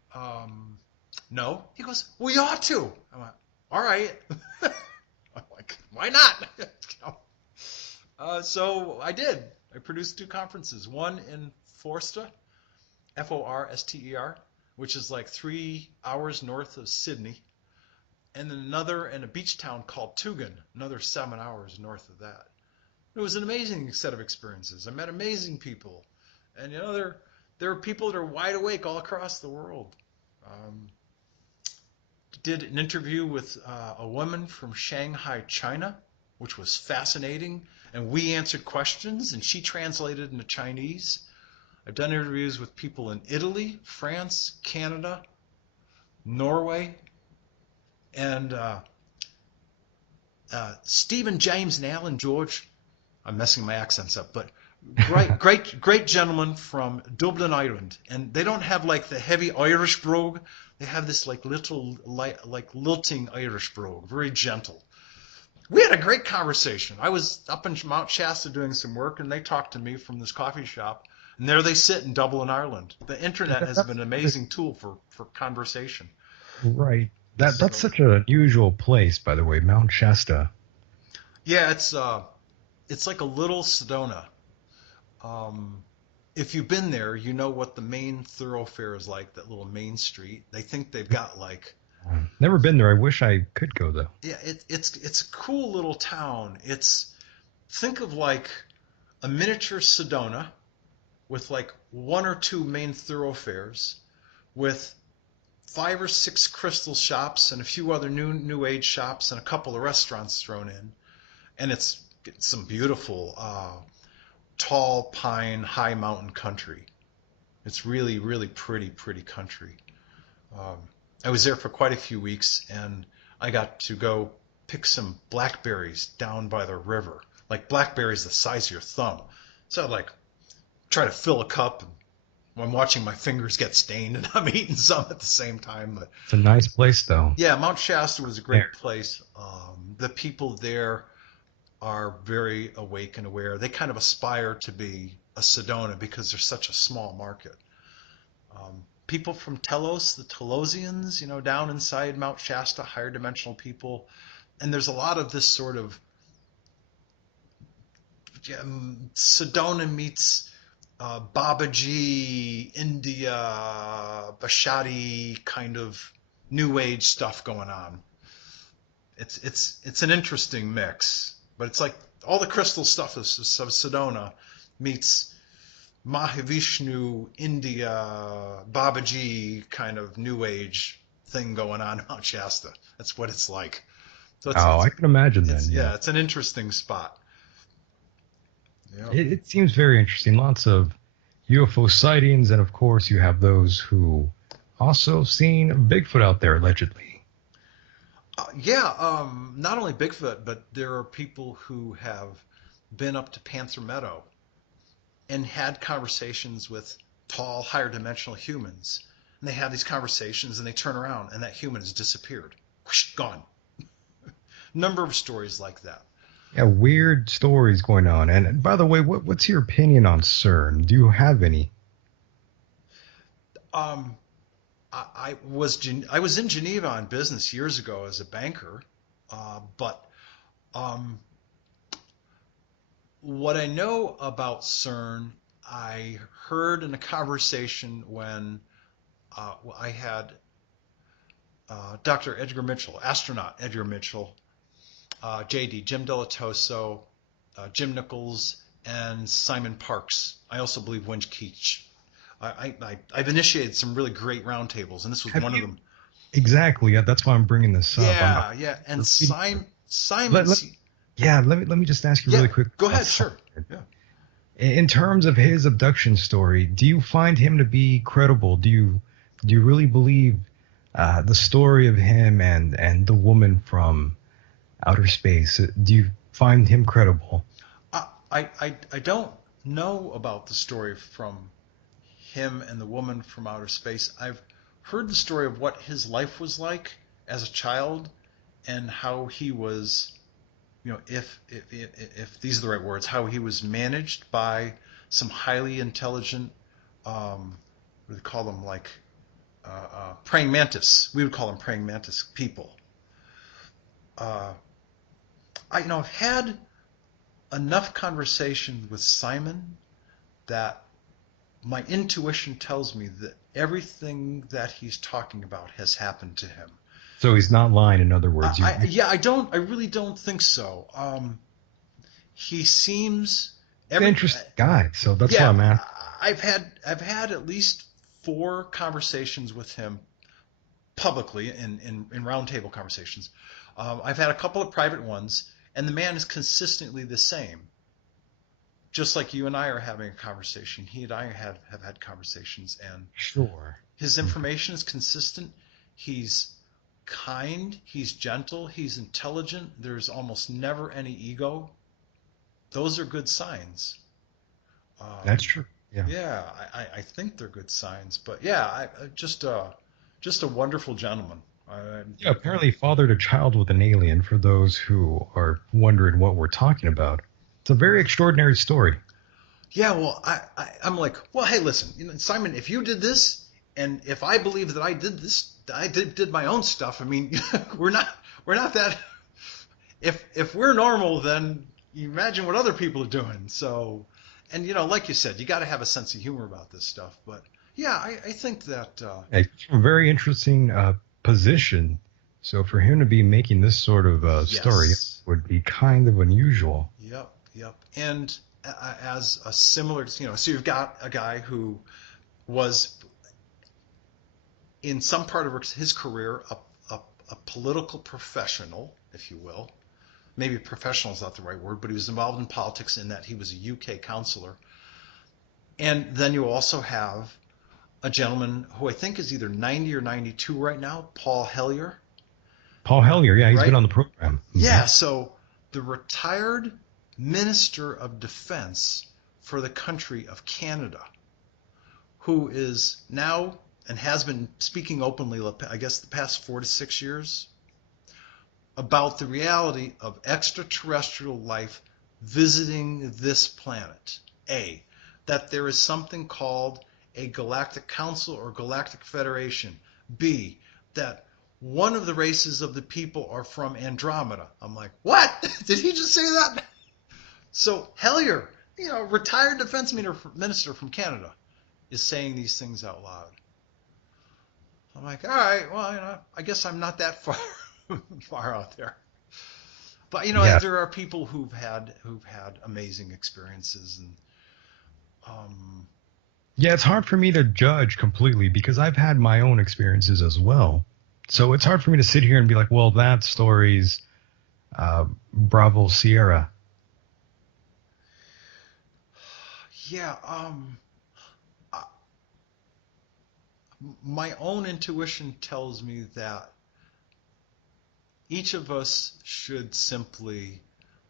no. He goes, "Well, you ought to." I went, "All right." I'm like, "Why not?" So I did. I produced 2 conferences. One in Forster, Forster, which is like 3 hours north of Sydney, and then another in a beach town called Tugun, another 7 hours north of that. It was an amazing set of experiences. I met amazing people, and there are people that are wide awake all across the world. Um, did an interview with a woman from Shanghai, China, which was fascinating, and we answered questions, and she translated into Chinese. I've done interviews with people in Italy, France, Canada, Norway, and Stephen, James, and Alan George. I'm messing my accents up, but great gentlemen from Dublin, Ireland, and they don't have like the heavy Irish brogue. They have this like little like lilting Irish brogue, very gentle. We had a great conversation. I was up in Mount Shasta doing some work, and they talked to me from this coffee shop, and there they sit in Dublin, Ireland. The internet has been an amazing tool for conversation. Right. That's So such an unusual place, by the way, Mount Shasta. yeah, it's like a little Sedona. Um, if you've been there, you know what the main thoroughfare is like, that little main street. They think they've got like, Never been there. I wish I could go though. yeah, it's a cool little town. Think of like a miniature Sedona with like one or two main thoroughfares with 5 or 6 crystal shops and a few other new age shops and a couple of restaurants thrown in. And it's some beautiful tall pine, high mountain country. It's really, really pretty country. Um, I was there for quite a few weeks, and I got to go pick some blackberries down by the river, like blackberries the size of your thumb. So I'd like try to fill a cup, and I'm watching my fingers get stained, and I'm eating some at the same time. But It's a nice place though. yeah, Mount Shasta was a great place. The people there are very awake and aware. They kind of aspire to be a Sedona because they're such a small market. People from Telos, the Telosians, down inside Mount Shasta, higher dimensional people, and there's a lot of this sort of Sedona meets Babaji, India, Bashadi kind of new age stuff going on. It's an interesting mix, but it's like all the crystal stuff of Sedona meets Mahavishnu, India, Babaji kind of new age thing going on in Mount Shasta. That's what it's like. So Oh, I can imagine then. Yeah. it's an interesting spot. Yeah. It seems very interesting. Lots of UFO sightings, and of course, you have those who also seen Bigfoot out there allegedly. Not only Bigfoot, but there are people who have been up to Panther Meadow and had conversations with tall, higher dimensional humans. And they have these conversations and they turn around and that human has disappeared. Whoosh, gone. Number of stories like that. Yeah, weird stories going on. And by the way, what's your opinion on CERN? Do you have any? I was in Geneva on business years ago as a banker, but what I know about CERN, I heard in a conversation when I had Dr. Edgar Mitchell, astronaut Edgar Mitchell, JD, Jim Delatoso, Jim Nichols, and Simon Parks. I also believe Winch Keach. I've initiated some really great roundtables, and this was one of them. Exactly. Yeah, that's why I'm bringing this up. Yeah. And Simon. Let me just ask you really quick. Go ahead. Sure. Yeah. In terms of his abduction story, do you find him to be credible? Do you really believe the story of him and the woman from outer space? Do you find him credible? I don't know about the story from him and the woman from outer space. I've heard the story of what his life was like as a child and how he was, if these are the right words, how he was managed by some highly intelligent, what do they call them, like praying mantis. We would call them praying mantis people. I've had enough conversation with Simon that my intuition tells me that everything that he's talking about has happened to him. So he's not lying, in other words. I really don't think so. He seems an interesting guy, so that's why I'm asking. I've had at least 4 conversations with him publicly in roundtable conversations. I've had a couple of private ones, and the man is consistently the same. just like you and I are having a conversation, he and I have had conversations, and Sure. his information is consistent. He's kind, he's gentle, he's intelligent. There's almost never any ego. Those are good signs. That's Um, true. Yeah. yeah, I think they're good signs. But yeah, just a wonderful gentleman. Yeah, apparently fathered a child with an alien, for those who are wondering what we're talking about. It's a very extraordinary story. Yeah, well, I'm like, well, hey, listen, Simon, if you did this, and if I believe that I did this, I did my own stuff. I mean, we're not we're not that. If we're normal, then you imagine what other people are doing. So, and like you said, you got to have a sense of humor about this stuff. But yeah, I think that Yeah, he's from a very interesting position. So for him to be making this sort of story yes, would be kind of unusual. yep, yep. And as a similar, so you've got a guy who was in some part of his career a political professional, if you will. Maybe professional is not the right word, but he was involved in politics in that he was a UK councillor. And then you also have a gentleman who I think is either 90 or 92 right now, Paul Hellyer, Paul Hellyer, yeah, he's been right? on the program. Yeah, so the retired Minister of Defense for the country of Canada, who is now and has been speaking openly, I guess, the past 4 to 6 years about the reality of extraterrestrial life visiting this planet. A, that there is something called a galactic council or galactic federation. B, that one of the races of the people are from Andromeda. I'm like, what? Did he just say that? So Hellyer, retired defense minister from Canada, is saying these things out loud. I'm like, all right, well, I guess I'm not that far far out there. But Yeah. there are people who've had amazing experiences, and um, Yeah, it's hard for me to judge completely because I've had my own experiences as well. So it's hard for me to sit here and be like, well, that story's Bravo Sierra. yeah, my own intuition tells me that each of us should simply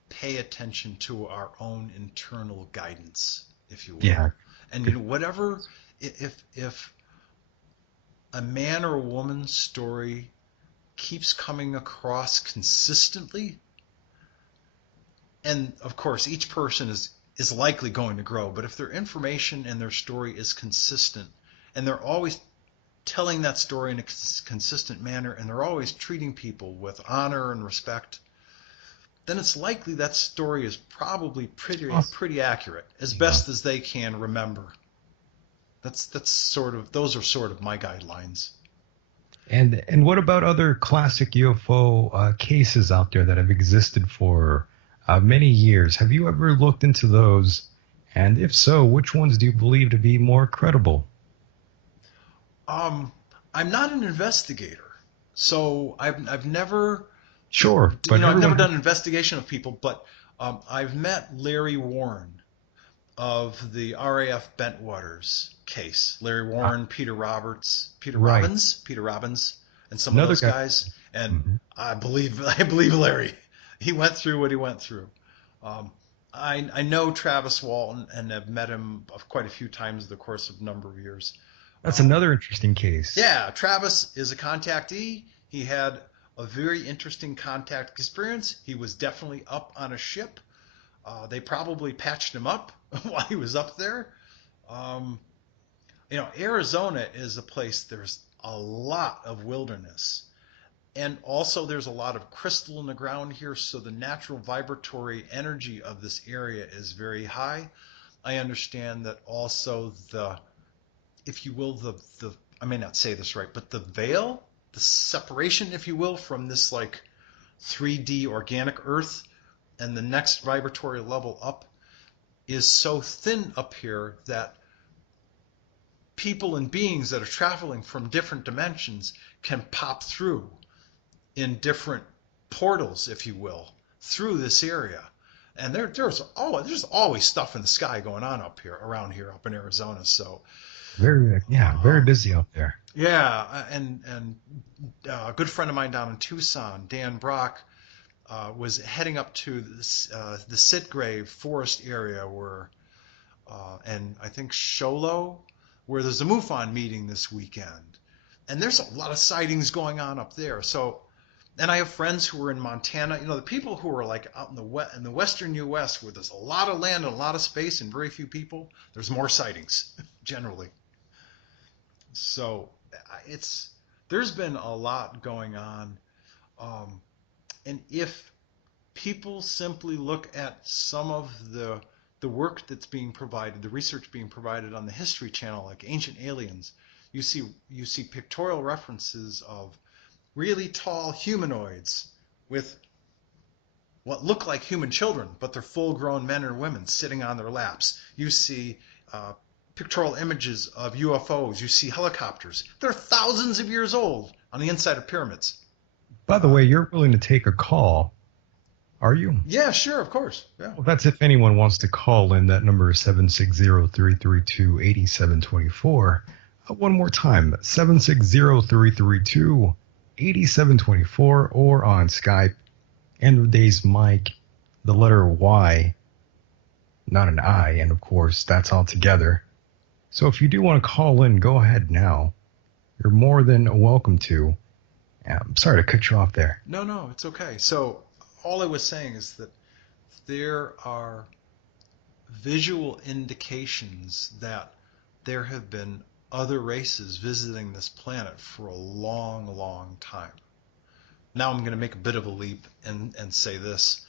pay attention to our own internal guidance, if you will. Yeah. And Good. whatever, if a man or a woman's story keeps coming across consistently, and of course each person is likely going to grow, but if their information and their story is consistent, and they're always telling that story in a consistent manner, and they're always treating people with honor and respect, then it's likely that story is probably Awesome. pretty accurate, as Yeah. best as they can remember. Those are sort of my guidelines. And what about other classic UFO cases out there that have existed for many years? Have you ever looked into those? And if so, which ones do you believe to be more credible? Um, I'm not an investigator, so I've never Sure, but I've never everyone done has. an investigation of people, but I've met Larry Warren of the RAF Bentwaters case. Larry Ah, Warren, right. Peter Robbins, and some of Another those guy. guys. And Mhm. I believe Larry. He went through what he went through. Um, I know Travis Walton and have met him quite a few times in the course of a number of years. That's Um, another interesting case. yeah, Travis is a contactee. He had a very interesting contact experience. He was definitely up on a ship. They probably patched him up while he was up there. Um, Arizona is a place, there's a lot of wilderness. And also, there's a lot of crystal in the ground here, so the natural vibratory energy of this area is very high. I understand that also if you will, I may not say this right, but the veil, the separation, if you will, from this like 3D organic Earth and the next vibratory level up is so thin up here that people and beings that are traveling from different dimensions can pop through in different portals, if you will, through this area. And there's always stuff in the sky going on around here up in Arizona. So Very um, busy out there. yeah, and a good friend of mine down in Tucson, Dan Brock, was heading up to the Sitgrave Forest area and I think Sholo, where there's a MUFON meeting this weekend. And there's a lot of sightings going on up there. So, and I have friends who are in Montana. The people who are like out in the western U.S., where there's a lot of land and a lot of space and very few people, there's more sightings generally. So it's there's been a lot going on, um, and if people simply look at some of the work that's being provided, the research being provided on the History Channel, like Ancient Aliens, you see pictorial references of really tall humanoids with what look like human children, but they're full-grown men or women sitting on their laps. You see pictorial images of UFOs. You see helicopters. They're thousands of years old on the inside of pyramids. By the Uh, way, you're willing to take a call, are you? yeah, sure, of course. Yeah. Well, that's if anyone wants to call in. That number is 760-332-8724. One more time, 760-332-8724, or on Skype. End of days Mike, the letter Y, not an I, and of course, that's all together. So if you do want to call in, go ahead now. You're more than welcome to. I'm sorry to cut you off there. No, it's okay. So all I was saying is that there are visual indications that there have been other races visiting this planet for a long, long time. Now I'm going to make a bit of a leap and say this.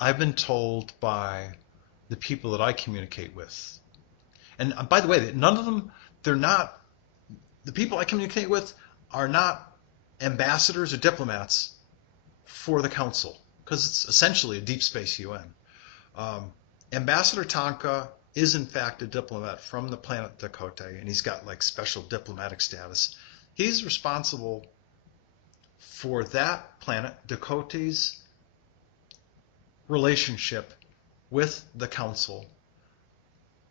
I've been told by the people that I communicate with, and by the way, none of them, the people I communicate with are not ambassadors or diplomats for the council, because it's essentially a deep space UN. Ambassador Tonka is in fact a diplomat from the planet Dakota, and he's got like special diplomatic status. He's responsible for that planet, Dakota's relationship with the council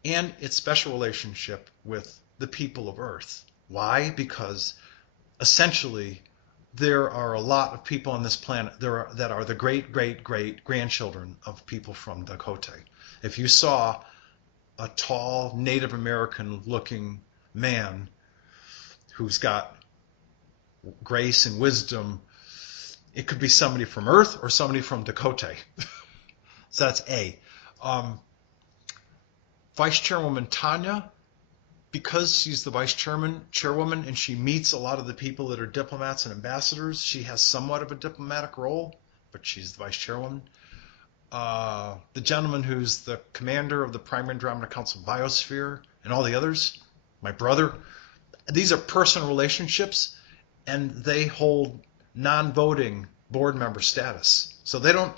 and its special relationship with the people of Earth. Why? Because essentially there are a lot of people on this planet that are the great, great, great grandchildren of people from Dakota. If you saw a tall Native American looking man who's got grace and wisdom, it could be somebody from Earth or somebody from Dakota. So that's A. Vice Chairwoman Tanya, because she's the chairwoman, and she meets a lot of the people that are diplomats and ambassadors, she has somewhat of a diplomatic role, but she's the vice chairwoman. The gentleman who's the commander of the Primary Andromeda Council Biosphere and all the others, my brother, these are personal relationships, and they hold non-voting board member status. So they don't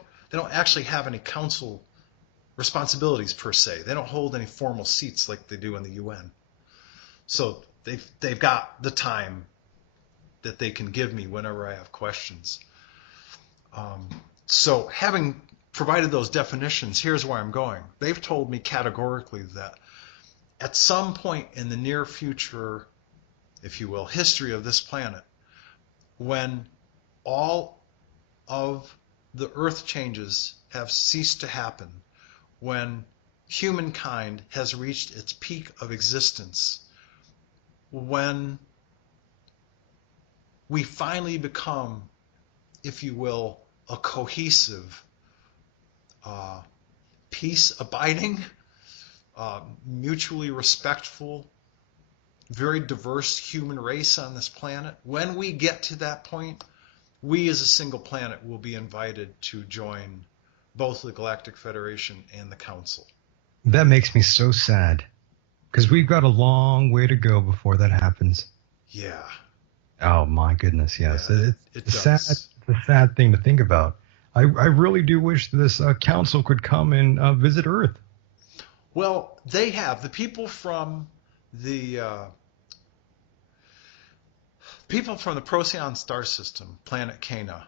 actually have any council responsibilities per se. They don't hold any formal seats like they do in the UN. So they've got the time that they can give me whenever I have questions. So having provided those definitions, here's where I'm going. They've told me categorically that at some point in the near future, if you will, history of this planet, when all of the Earth changes have ceased to happen, when humankind has reached its peak of existence, when we finally become, if you will, a cohesive, peace-abiding, mutually respectful, very diverse human race on this planet, when we get to that point, we as a single planet will be invited to join both the Galactic Federation and the Council. That makes me so sad, because we've got a long way to go before that happens. Yeah. Oh my goodness, yes. Yeah, It's a sad thing to think about. I really do wish this council could come and visit Earth. Well, they have. The people from the Procyon star system, planet Cana,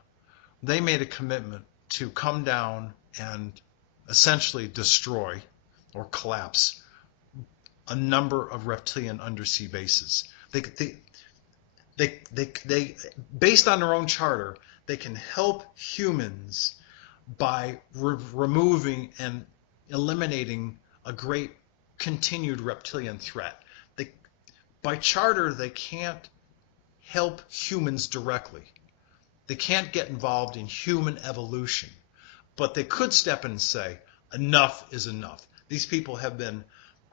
they made a commitment to come down and essentially destroy or collapse a number of reptilian undersea bases. They based on their own charter, they can help humans by removing and eliminating a great continued reptilian threat. They, by charter, they can't help humans directly. They can't get involved in human evolution, but they could step in and say, enough is enough. These people have been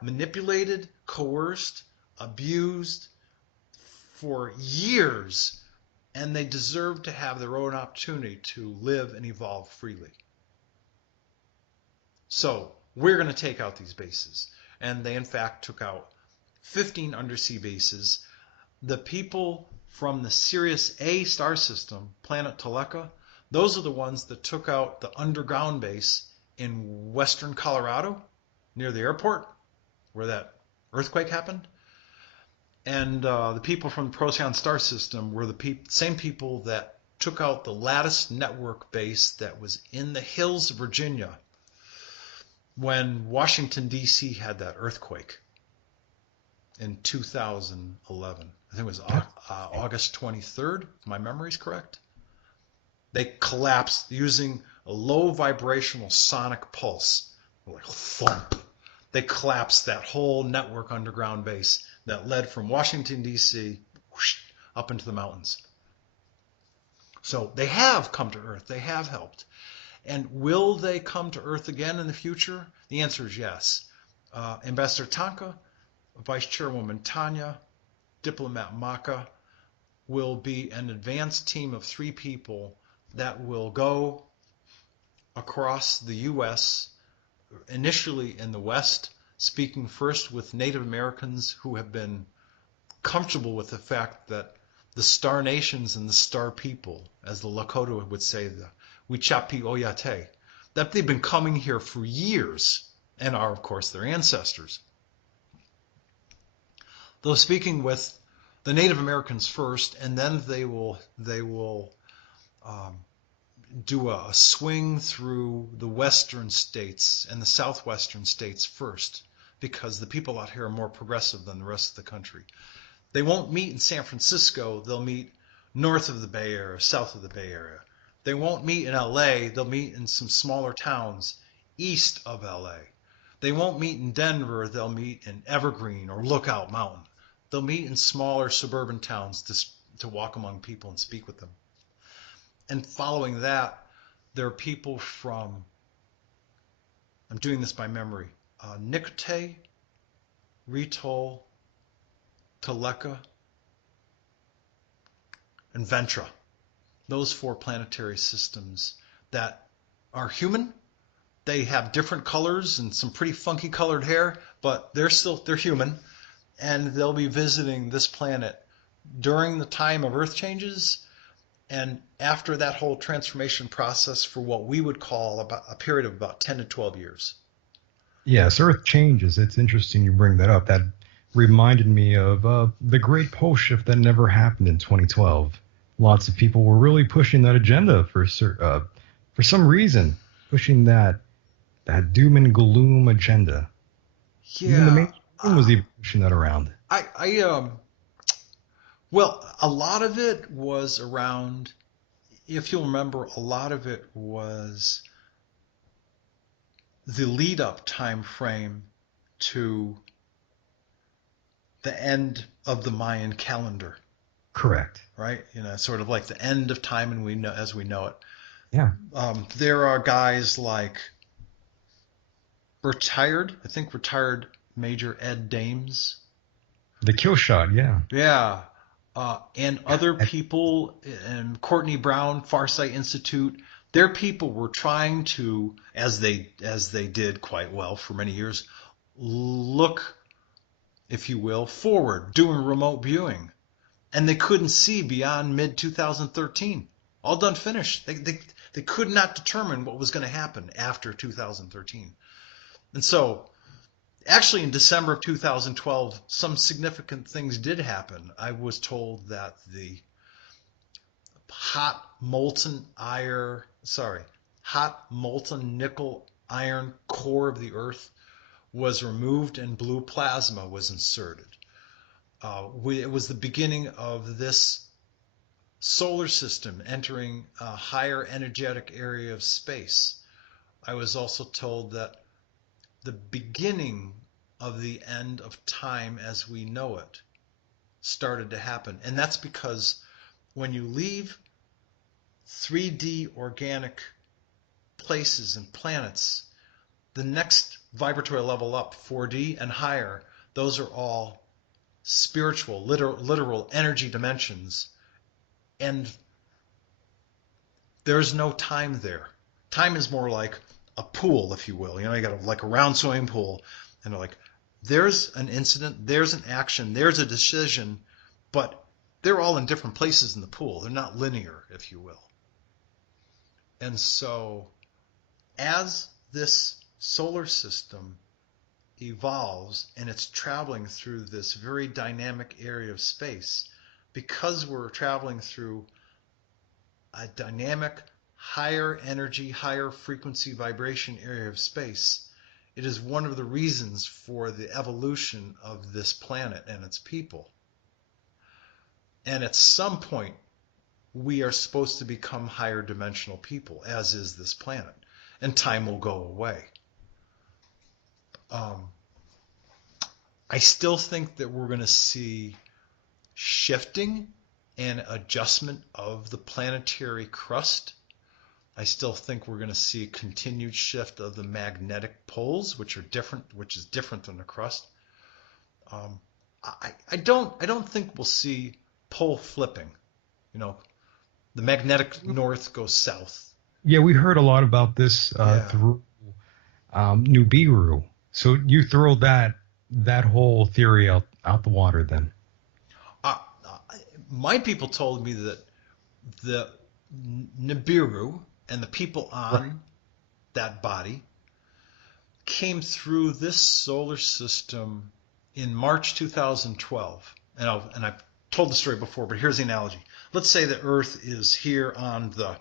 manipulated, coerced, abused for years, and they deserve to have their own opportunity to live and evolve freely. So we're going to take out these bases. And they, in fact, took out 15 undersea bases. The people from the Sirius A star system, planet Tolec, those are the ones that took out the underground base in western Colorado near the airport where that earthquake happened. And the people from the Procyon star system were the same people that took out the Lattice Network base that was in the hills of Virginia when Washington, D.C. had that earthquake in 2011. I think it was August 23rd, if my memory's correct. They collapsed using a low vibrational sonic pulse, like thump. They collapsed that whole network underground base that led from Washington, D.C. up into the mountains. So they have come to Earth. They have helped. And will they come to Earth again in the future? The answer is yes. Ambassador Tanka, Vice Chairwoman Tanya, Diplomat Maka will be an advanced team of 3 people that will go across the U.S., initially in the West, speaking first with Native Americans who have been comfortable with the fact that the star nations and the star people, as the Lakota would say, the Wichapi Oyate, that they've been coming here for years and are, of course, their ancestors. They'll speaking with the Native Americans first, and then they will do a swing through the western states and the southwestern states first, because the people out here are more progressive than the rest of the country. They won't meet in San Francisco. They'll meet north of the Bay Area, south of the Bay Area. They won't meet in LA. They'll meet in some smaller towns east of LA. They won't meet in Denver. They'll meet in Evergreen or Lookout Mountain. They'll meet in smaller suburban towns to walk among people and speak with them. And following that, there are people from, I'm doing this by memory, Nicote, Retol, Tolec, and Ventra. Those 4 planetary systems that are human. They have different colors and some pretty funky colored hair, but they're human. And they'll be visiting this planet during the time of Earth changes and after that whole transformation process for what we would call about a period of about 10 to 12 years. Yes, Earth changes. It's interesting you bring that up. That reminded me of the great pole shift that never happened in 2012. Lots of people were really pushing that agenda for some reason, pushing that doom and gloom agenda. Yeah, Even the mainstream was even pushing that around. Well, a lot of it was around, if you'll remember, a lot of it was the lead up time frame to the end of the Mayan calendar. Correct. Right? Sort of like the end of time and we know as we know it. Yeah. There are guys like retired Major Ed Dames. The kill shot, yeah. Yeah. And other people, and Courtney Brown, Farsight Institute, their people were trying to, as they did quite well for many years, look, if you will, forward, doing remote viewing. And they couldn't see beyond mid-2013. All done finished. They could not determine what was going to happen after 2013. And so, actually in December of 2012, some significant things did happen. I was told that the hot molten nickel iron core of the Earth was removed and blue plasma was inserted. It was the beginning of this solar system entering a higher energetic area of space. I was also told that the beginning of the end of time as we know it started to happen. And that's because when you leave 3D organic places and planets, the next vibratory level up, 4D and higher, those are all spiritual, literal energy dimensions. And there's no time there. Time is more like a pool, if you will. You know, you got like a round swimming pool, and they're like, there's an incident, there's an action, there's a decision, but they're all in different places in the pool. They're not linear, if you will. And so as this solar system evolves and it's traveling through this very dynamic area of space, because we're traveling through a dynamic, higher energy, higher frequency vibration area of space, it is one of the reasons for the evolution of this planet and its people. And at some point, we are supposed to become higher dimensional people, as is this planet, and time will go away. I still think that we're going to see shifting and adjustment of the planetary crust. I still think we're going to see a continued shift of the magnetic poles, which is different than the crust. I don't think we'll see pole flipping. You know, the magnetic north goes south. Yeah, we heard a lot about this through Nibiru. So you throw that whole theory out the water then. My people told me that the Nibiru and the people on that body came through this solar system in March 2012. And I've told the story before, but here's the analogy. Let's say the Earth is here on the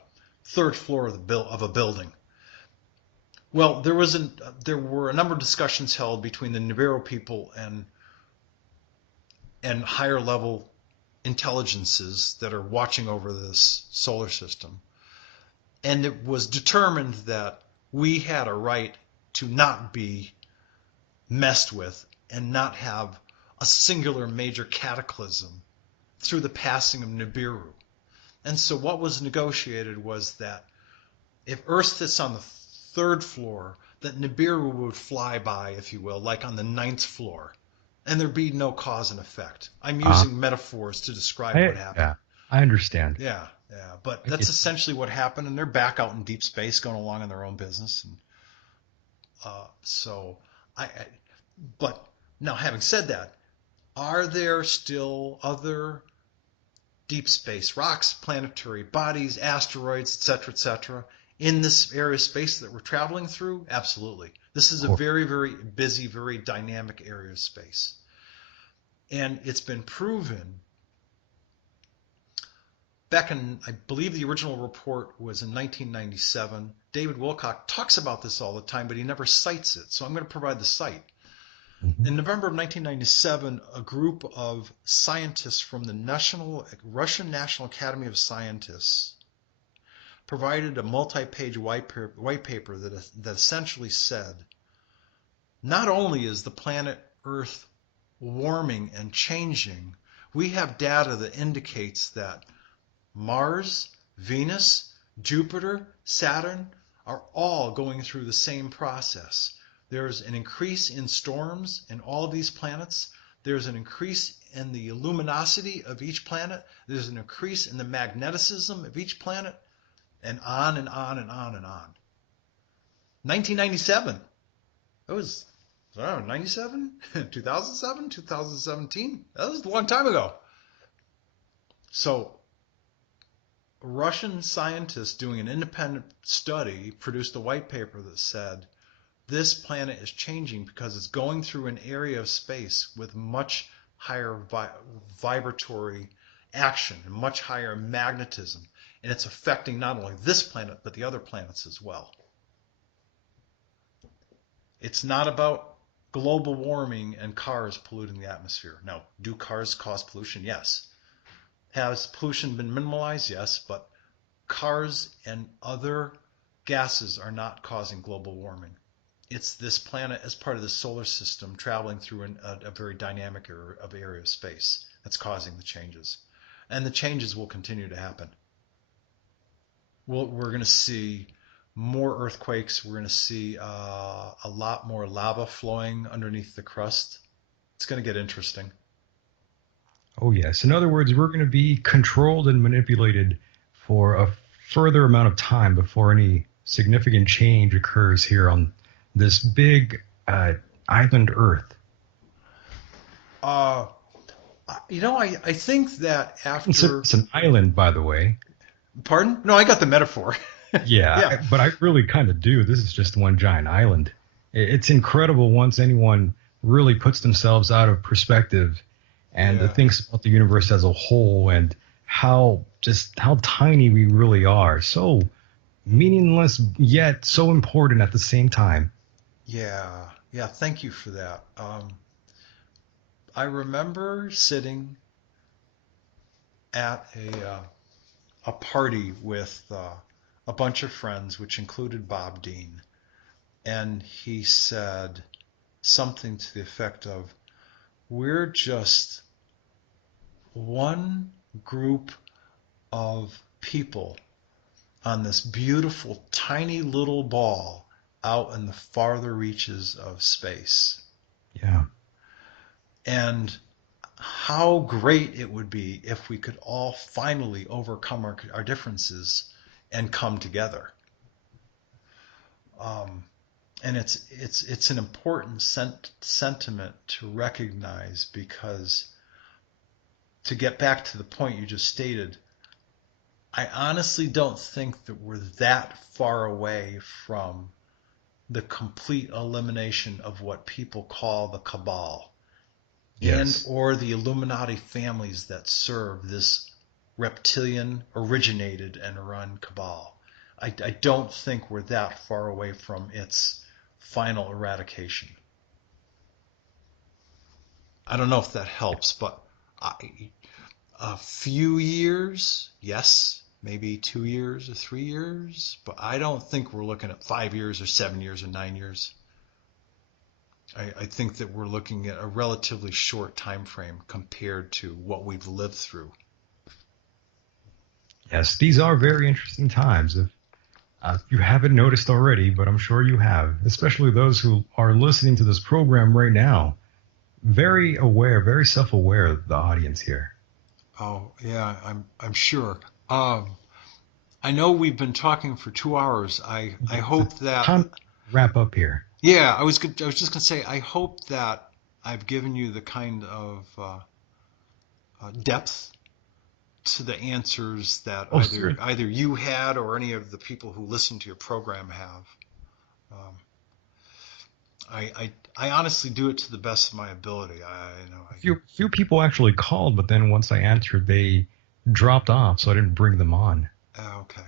third floor of a building. Well, there were a number of discussions held between the Nibiru people and higher level intelligences that are watching over this solar system. And it was determined that we had a right to not be messed with and not have a singular major cataclysm through the passing of Nibiru. And so what was negotiated was that if Earth sits on the third floor, that Nibiru would fly by, if you will, like on the ninth floor, and there'd be no cause and effect. I'm using metaphors to describe what happened. Yeah, I understand. Yeah. But that's essentially what happened, and they're back out in deep space going along in their own business. And but now having said that, are there still other deep space rocks, planetary bodies, asteroids, etc., in this area of space that we're traveling through? Absolutely. This is a very, very busy, very dynamic area of space. And it's been proven back in, I believe the original report was in 1997. David Wilcock talks about this all the time, but he never cites it. So I'm going to provide the site. In November of 1997, a group of scientists from the Russian National Academy of Scientists provided a multi-page white paper that essentially said, not only is the planet Earth warming and changing, we have data that indicates that Mars, Venus, Jupiter, Saturn are all going through the same process. There's an increase in storms in all of these planets. There's an increase in the luminosity of each planet. There's an increase in the magneticism of each planet, and on and on and on and on. 1997. That was, 97? 2007? 2017? That was a long time ago. So Russian scientists doing an independent study produced a white paper that said this planet is changing because it's going through an area of space with much higher vibratory action and much higher magnetism. And it's affecting not only this planet, but the other planets as well. It's not about global warming and cars polluting the atmosphere. Now, do cars cause pollution? Yes. Has pollution been minimalized? Yes, but cars and other gases are not causing global warming. It's this planet as part of the solar system traveling through a very dynamic area of space that's causing the changes. And the changes will continue to happen. We're going to see more earthquakes. We're going to see a lot more lava flowing underneath the crust. It's going to get interesting. Oh, yes. In other words, we're going to be controlled and manipulated for a further amount of time before any significant change occurs here on this big island Earth. Uh, I think that I consider after. this an island, by the way. Pardon? No, I got the metaphor. Yeah, Yeah. but I really kind of do. This is just one giant island. It's incredible once anyone really puts themselves out of perspective and Yeah. thinks about the universe as a whole and how tiny we really are. So meaningless yet so important at the same time. Yeah. Yeah. Thank you for that. I remember sitting at a party with a bunch of friends, which included Bob Dean, and he said something to the effect of, "We're just one group of people on this beautiful, tiny little ball out in the farther reaches of space." Yeah. And how great it would be if we could all finally overcome our differences and come together. Um, and it's an important sentiment to recognize, because to get back to the point you just stated, I honestly don't think that we're that far away from the complete elimination of what people call the cabal and Yes. or the Illuminati families that serve this reptilian originated and run cabal. I don't think we're that far away from its final eradication. I don't know if that helps, but a few years, yes, maybe 2 years or 3 years, but I don't think we're looking at 5 years or 7 years or 9 years. I think that we're looking at a relatively short time frame compared to what we've lived through. Yes, these are very interesting times. If you haven't noticed already, but I'm sure you have, especially those who are listening to this program right now. Very aware, very self-aware of the audience here. Oh yeah, I'm sure. Um, I know we've been talking for 2 hours. I Yes, hope it's that time to wrap up here. yeah, I was just gonna say I hope that I've given you the kind of depth to the answers that Oh, sir. either you had or any of the people who listen to your program have. Um, I honestly do it to the best of my ability. I know Few people actually called, but then once I answered, they dropped off, so I didn't bring them on, okay,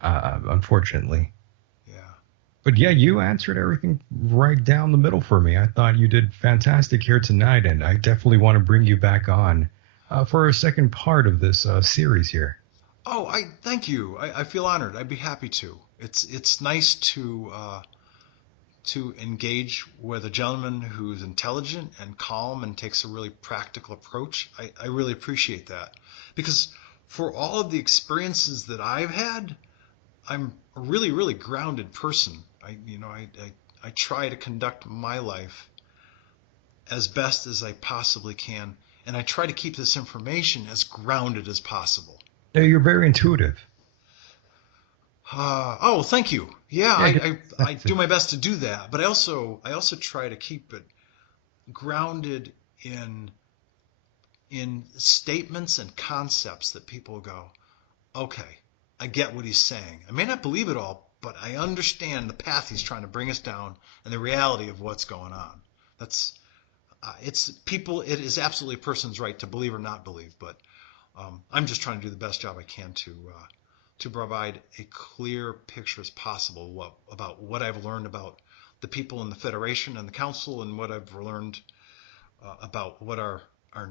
unfortunately. yeah. But yeah, you answered everything right down the middle for me. I thought you did fantastic here tonight, and I definitely want to bring you back on for a second part of this series here. Oh, I thank you. I feel honored. I'd be happy to. It's nice to engage with a gentleman who's intelligent and calm and takes a really practical approach. I really appreciate that, because for all of the experiences that I've had, I'm a really, really grounded person. I try to conduct my life as best as I possibly can, and I try to keep this information as grounded as possible. Yeah, you're very intuitive. Oh, thank you. Yeah, Yeah, I do my best to do that, but I also try to keep it grounded in statements and concepts that people go, okay, I get what he's saying. I may not believe it all, but I understand the path he's trying to bring us down and the reality of what's going on. That's it's people. It is absolutely a person's right to believe or not believe, but I'm just trying to do the best job I can to provide a clear picture as possible about what I've learned about the people in the Federation and the Council, and what I've learned about what our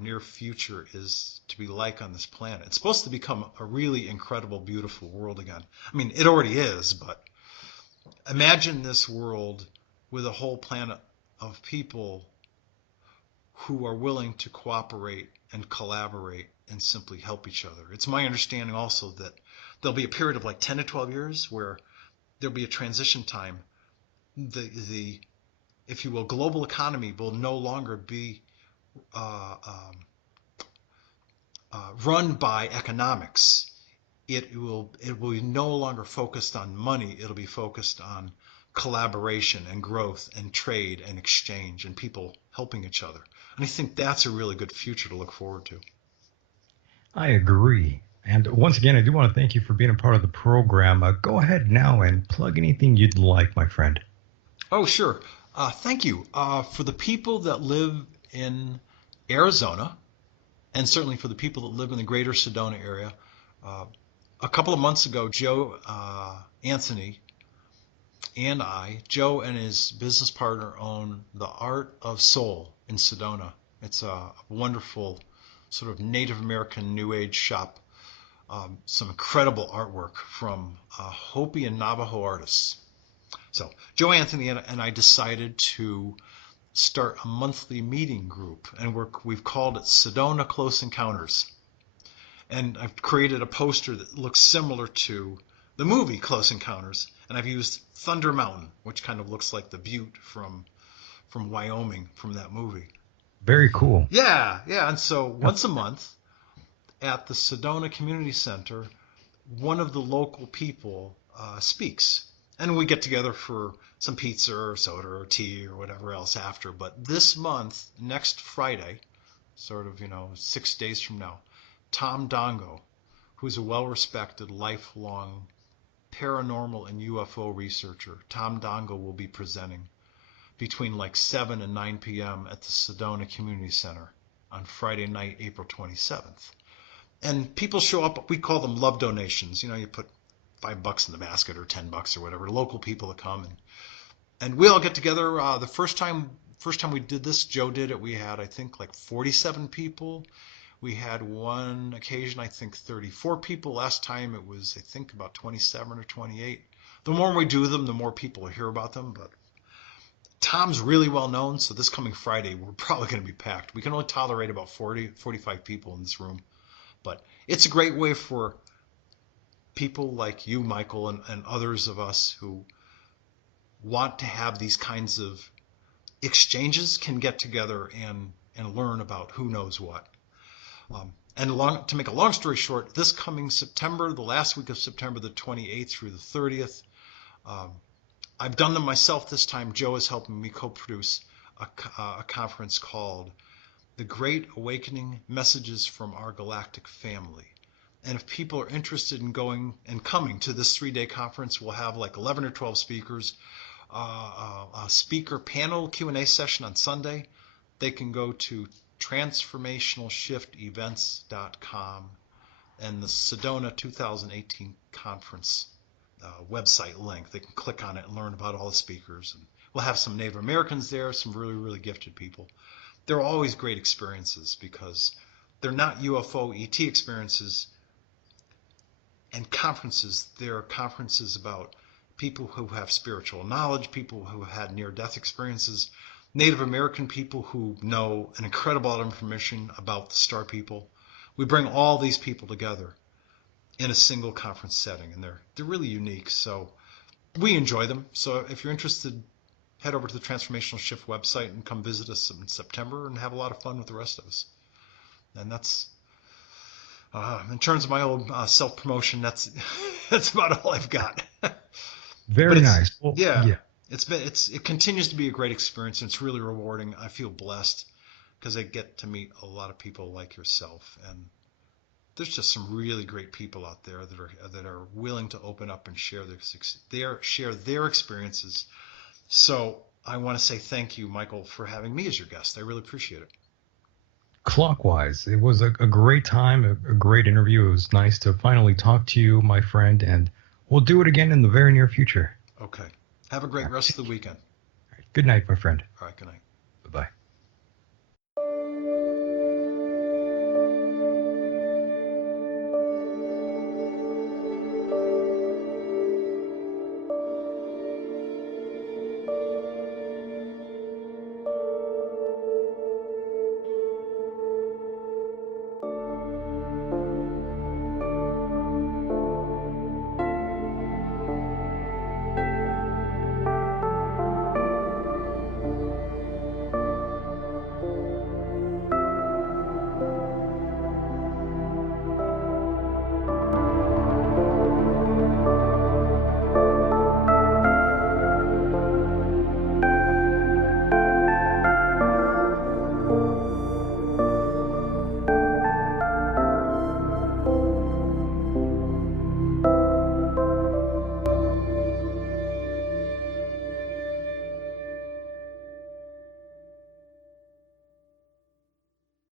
near future is to be like on this planet. It's supposed to become a really incredible, beautiful world again. I mean, it already is, but imagine this world with a whole planet of people who are willing to cooperate and collaborate and simply help each other. It's my understanding also that there'll be a period of like 10 to 12 years where there'll be a transition time. The if you will, global economy will no longer be run by economics. It will be no longer focused on money. It'll be focused on collaboration and growth and trade and exchange and people helping each other. And I think that's a really good future to look forward to. I agree. And once again, I do want to thank you for being a part of the program. Go ahead now and plug anything you'd like, my friend. Oh, sure. Thank you. For the people that live in Arizona, and certainly for the people that live in the greater Sedona area, a couple of months ago, Joe Anthony and Joe and his business partner own the Art of Soul in Sedona. It's a wonderful sort of Native American New Age shop. Some incredible artwork from Hopi and Navajo artists. So Joe Anthony and I decided to start a monthly meeting group, and we've called it Sedona Close Encounters. And I've created a poster that looks similar to the movie Close Encounters, and I've used Thunder Mountain, which kind of looks like the butte from Wyoming from that movie. Very cool. Yeah. And so once a month at the Sedona Community Center, one of the local people speaks. And we get together for some pizza or soda or tea or whatever else after. But this month, next Friday, sort of, 6 days from now, Tom Dongo, who's a well-respected, lifelong paranormal and UFO researcher, Tom Dongo will be presenting between like 7 and 9 p.m. at the Sedona Community Center on Friday night, April 27th. And people show up, we call them love donations. You put $5 in the basket or $10 or whatever, local people that come. And we all get together. The first time we did this, Joe did it, we had, I think, like 47 people. We had one occasion, I think, 34 people. Last time it was, I think, about 27 or 28. The more we do them, the more people hear about them. But Tom's really well known, so this coming Friday, we're probably going to be packed. We can only tolerate about 45 people in this room. But it's a great way for people like you, Michael, and others of us who want to have these kinds of exchanges can get together and learn about who knows what. To make a long story short, this coming September, the last week of September, the 28th through the 30th, I've done them myself this time. Joe is helping me co-produce a conference called The Great Awakening Messages from Our Galactic Family. And if people are interested in going and coming to this 3-day conference, we'll have like 11 or 12 speakers, a speaker panel Q&A session on Sunday. They can go to transformationalshiftevents.com and the Sedona 2018 conference website link. They can click on it and learn about all the speakers. And we'll have some Native Americans there, some really, really gifted people. They're always great experiences because they're not UFO ET experiences and conferences. They're conferences about people who have spiritual knowledge, people who have had near-death experiences, Native American people who know an incredible amount of information about the star people. We bring all these people together in a single conference setting, and they're really unique. So we enjoy them. So if you're interested, head over to the Transformational Shift website and come visit us in September and have a lot of fun with the rest of us. And that's, in terms of my own self-promotion, that's about all I've got. Very nice. Well, yeah. It continues to be a great experience, and it's really rewarding. I feel blessed because I get to meet a lot of people like yourself, and there's just some really great people out there that are willing to open up and share their experiences. So I want to say thank you, Michael, for having me as your guest. I really appreciate it. Clockwise, it was a great time, a great interview. It was nice to finally talk to you, my friend, and we'll do it again in the very near future. Okay. Have a great rest of the weekend. Good night, my friend. All right, good night.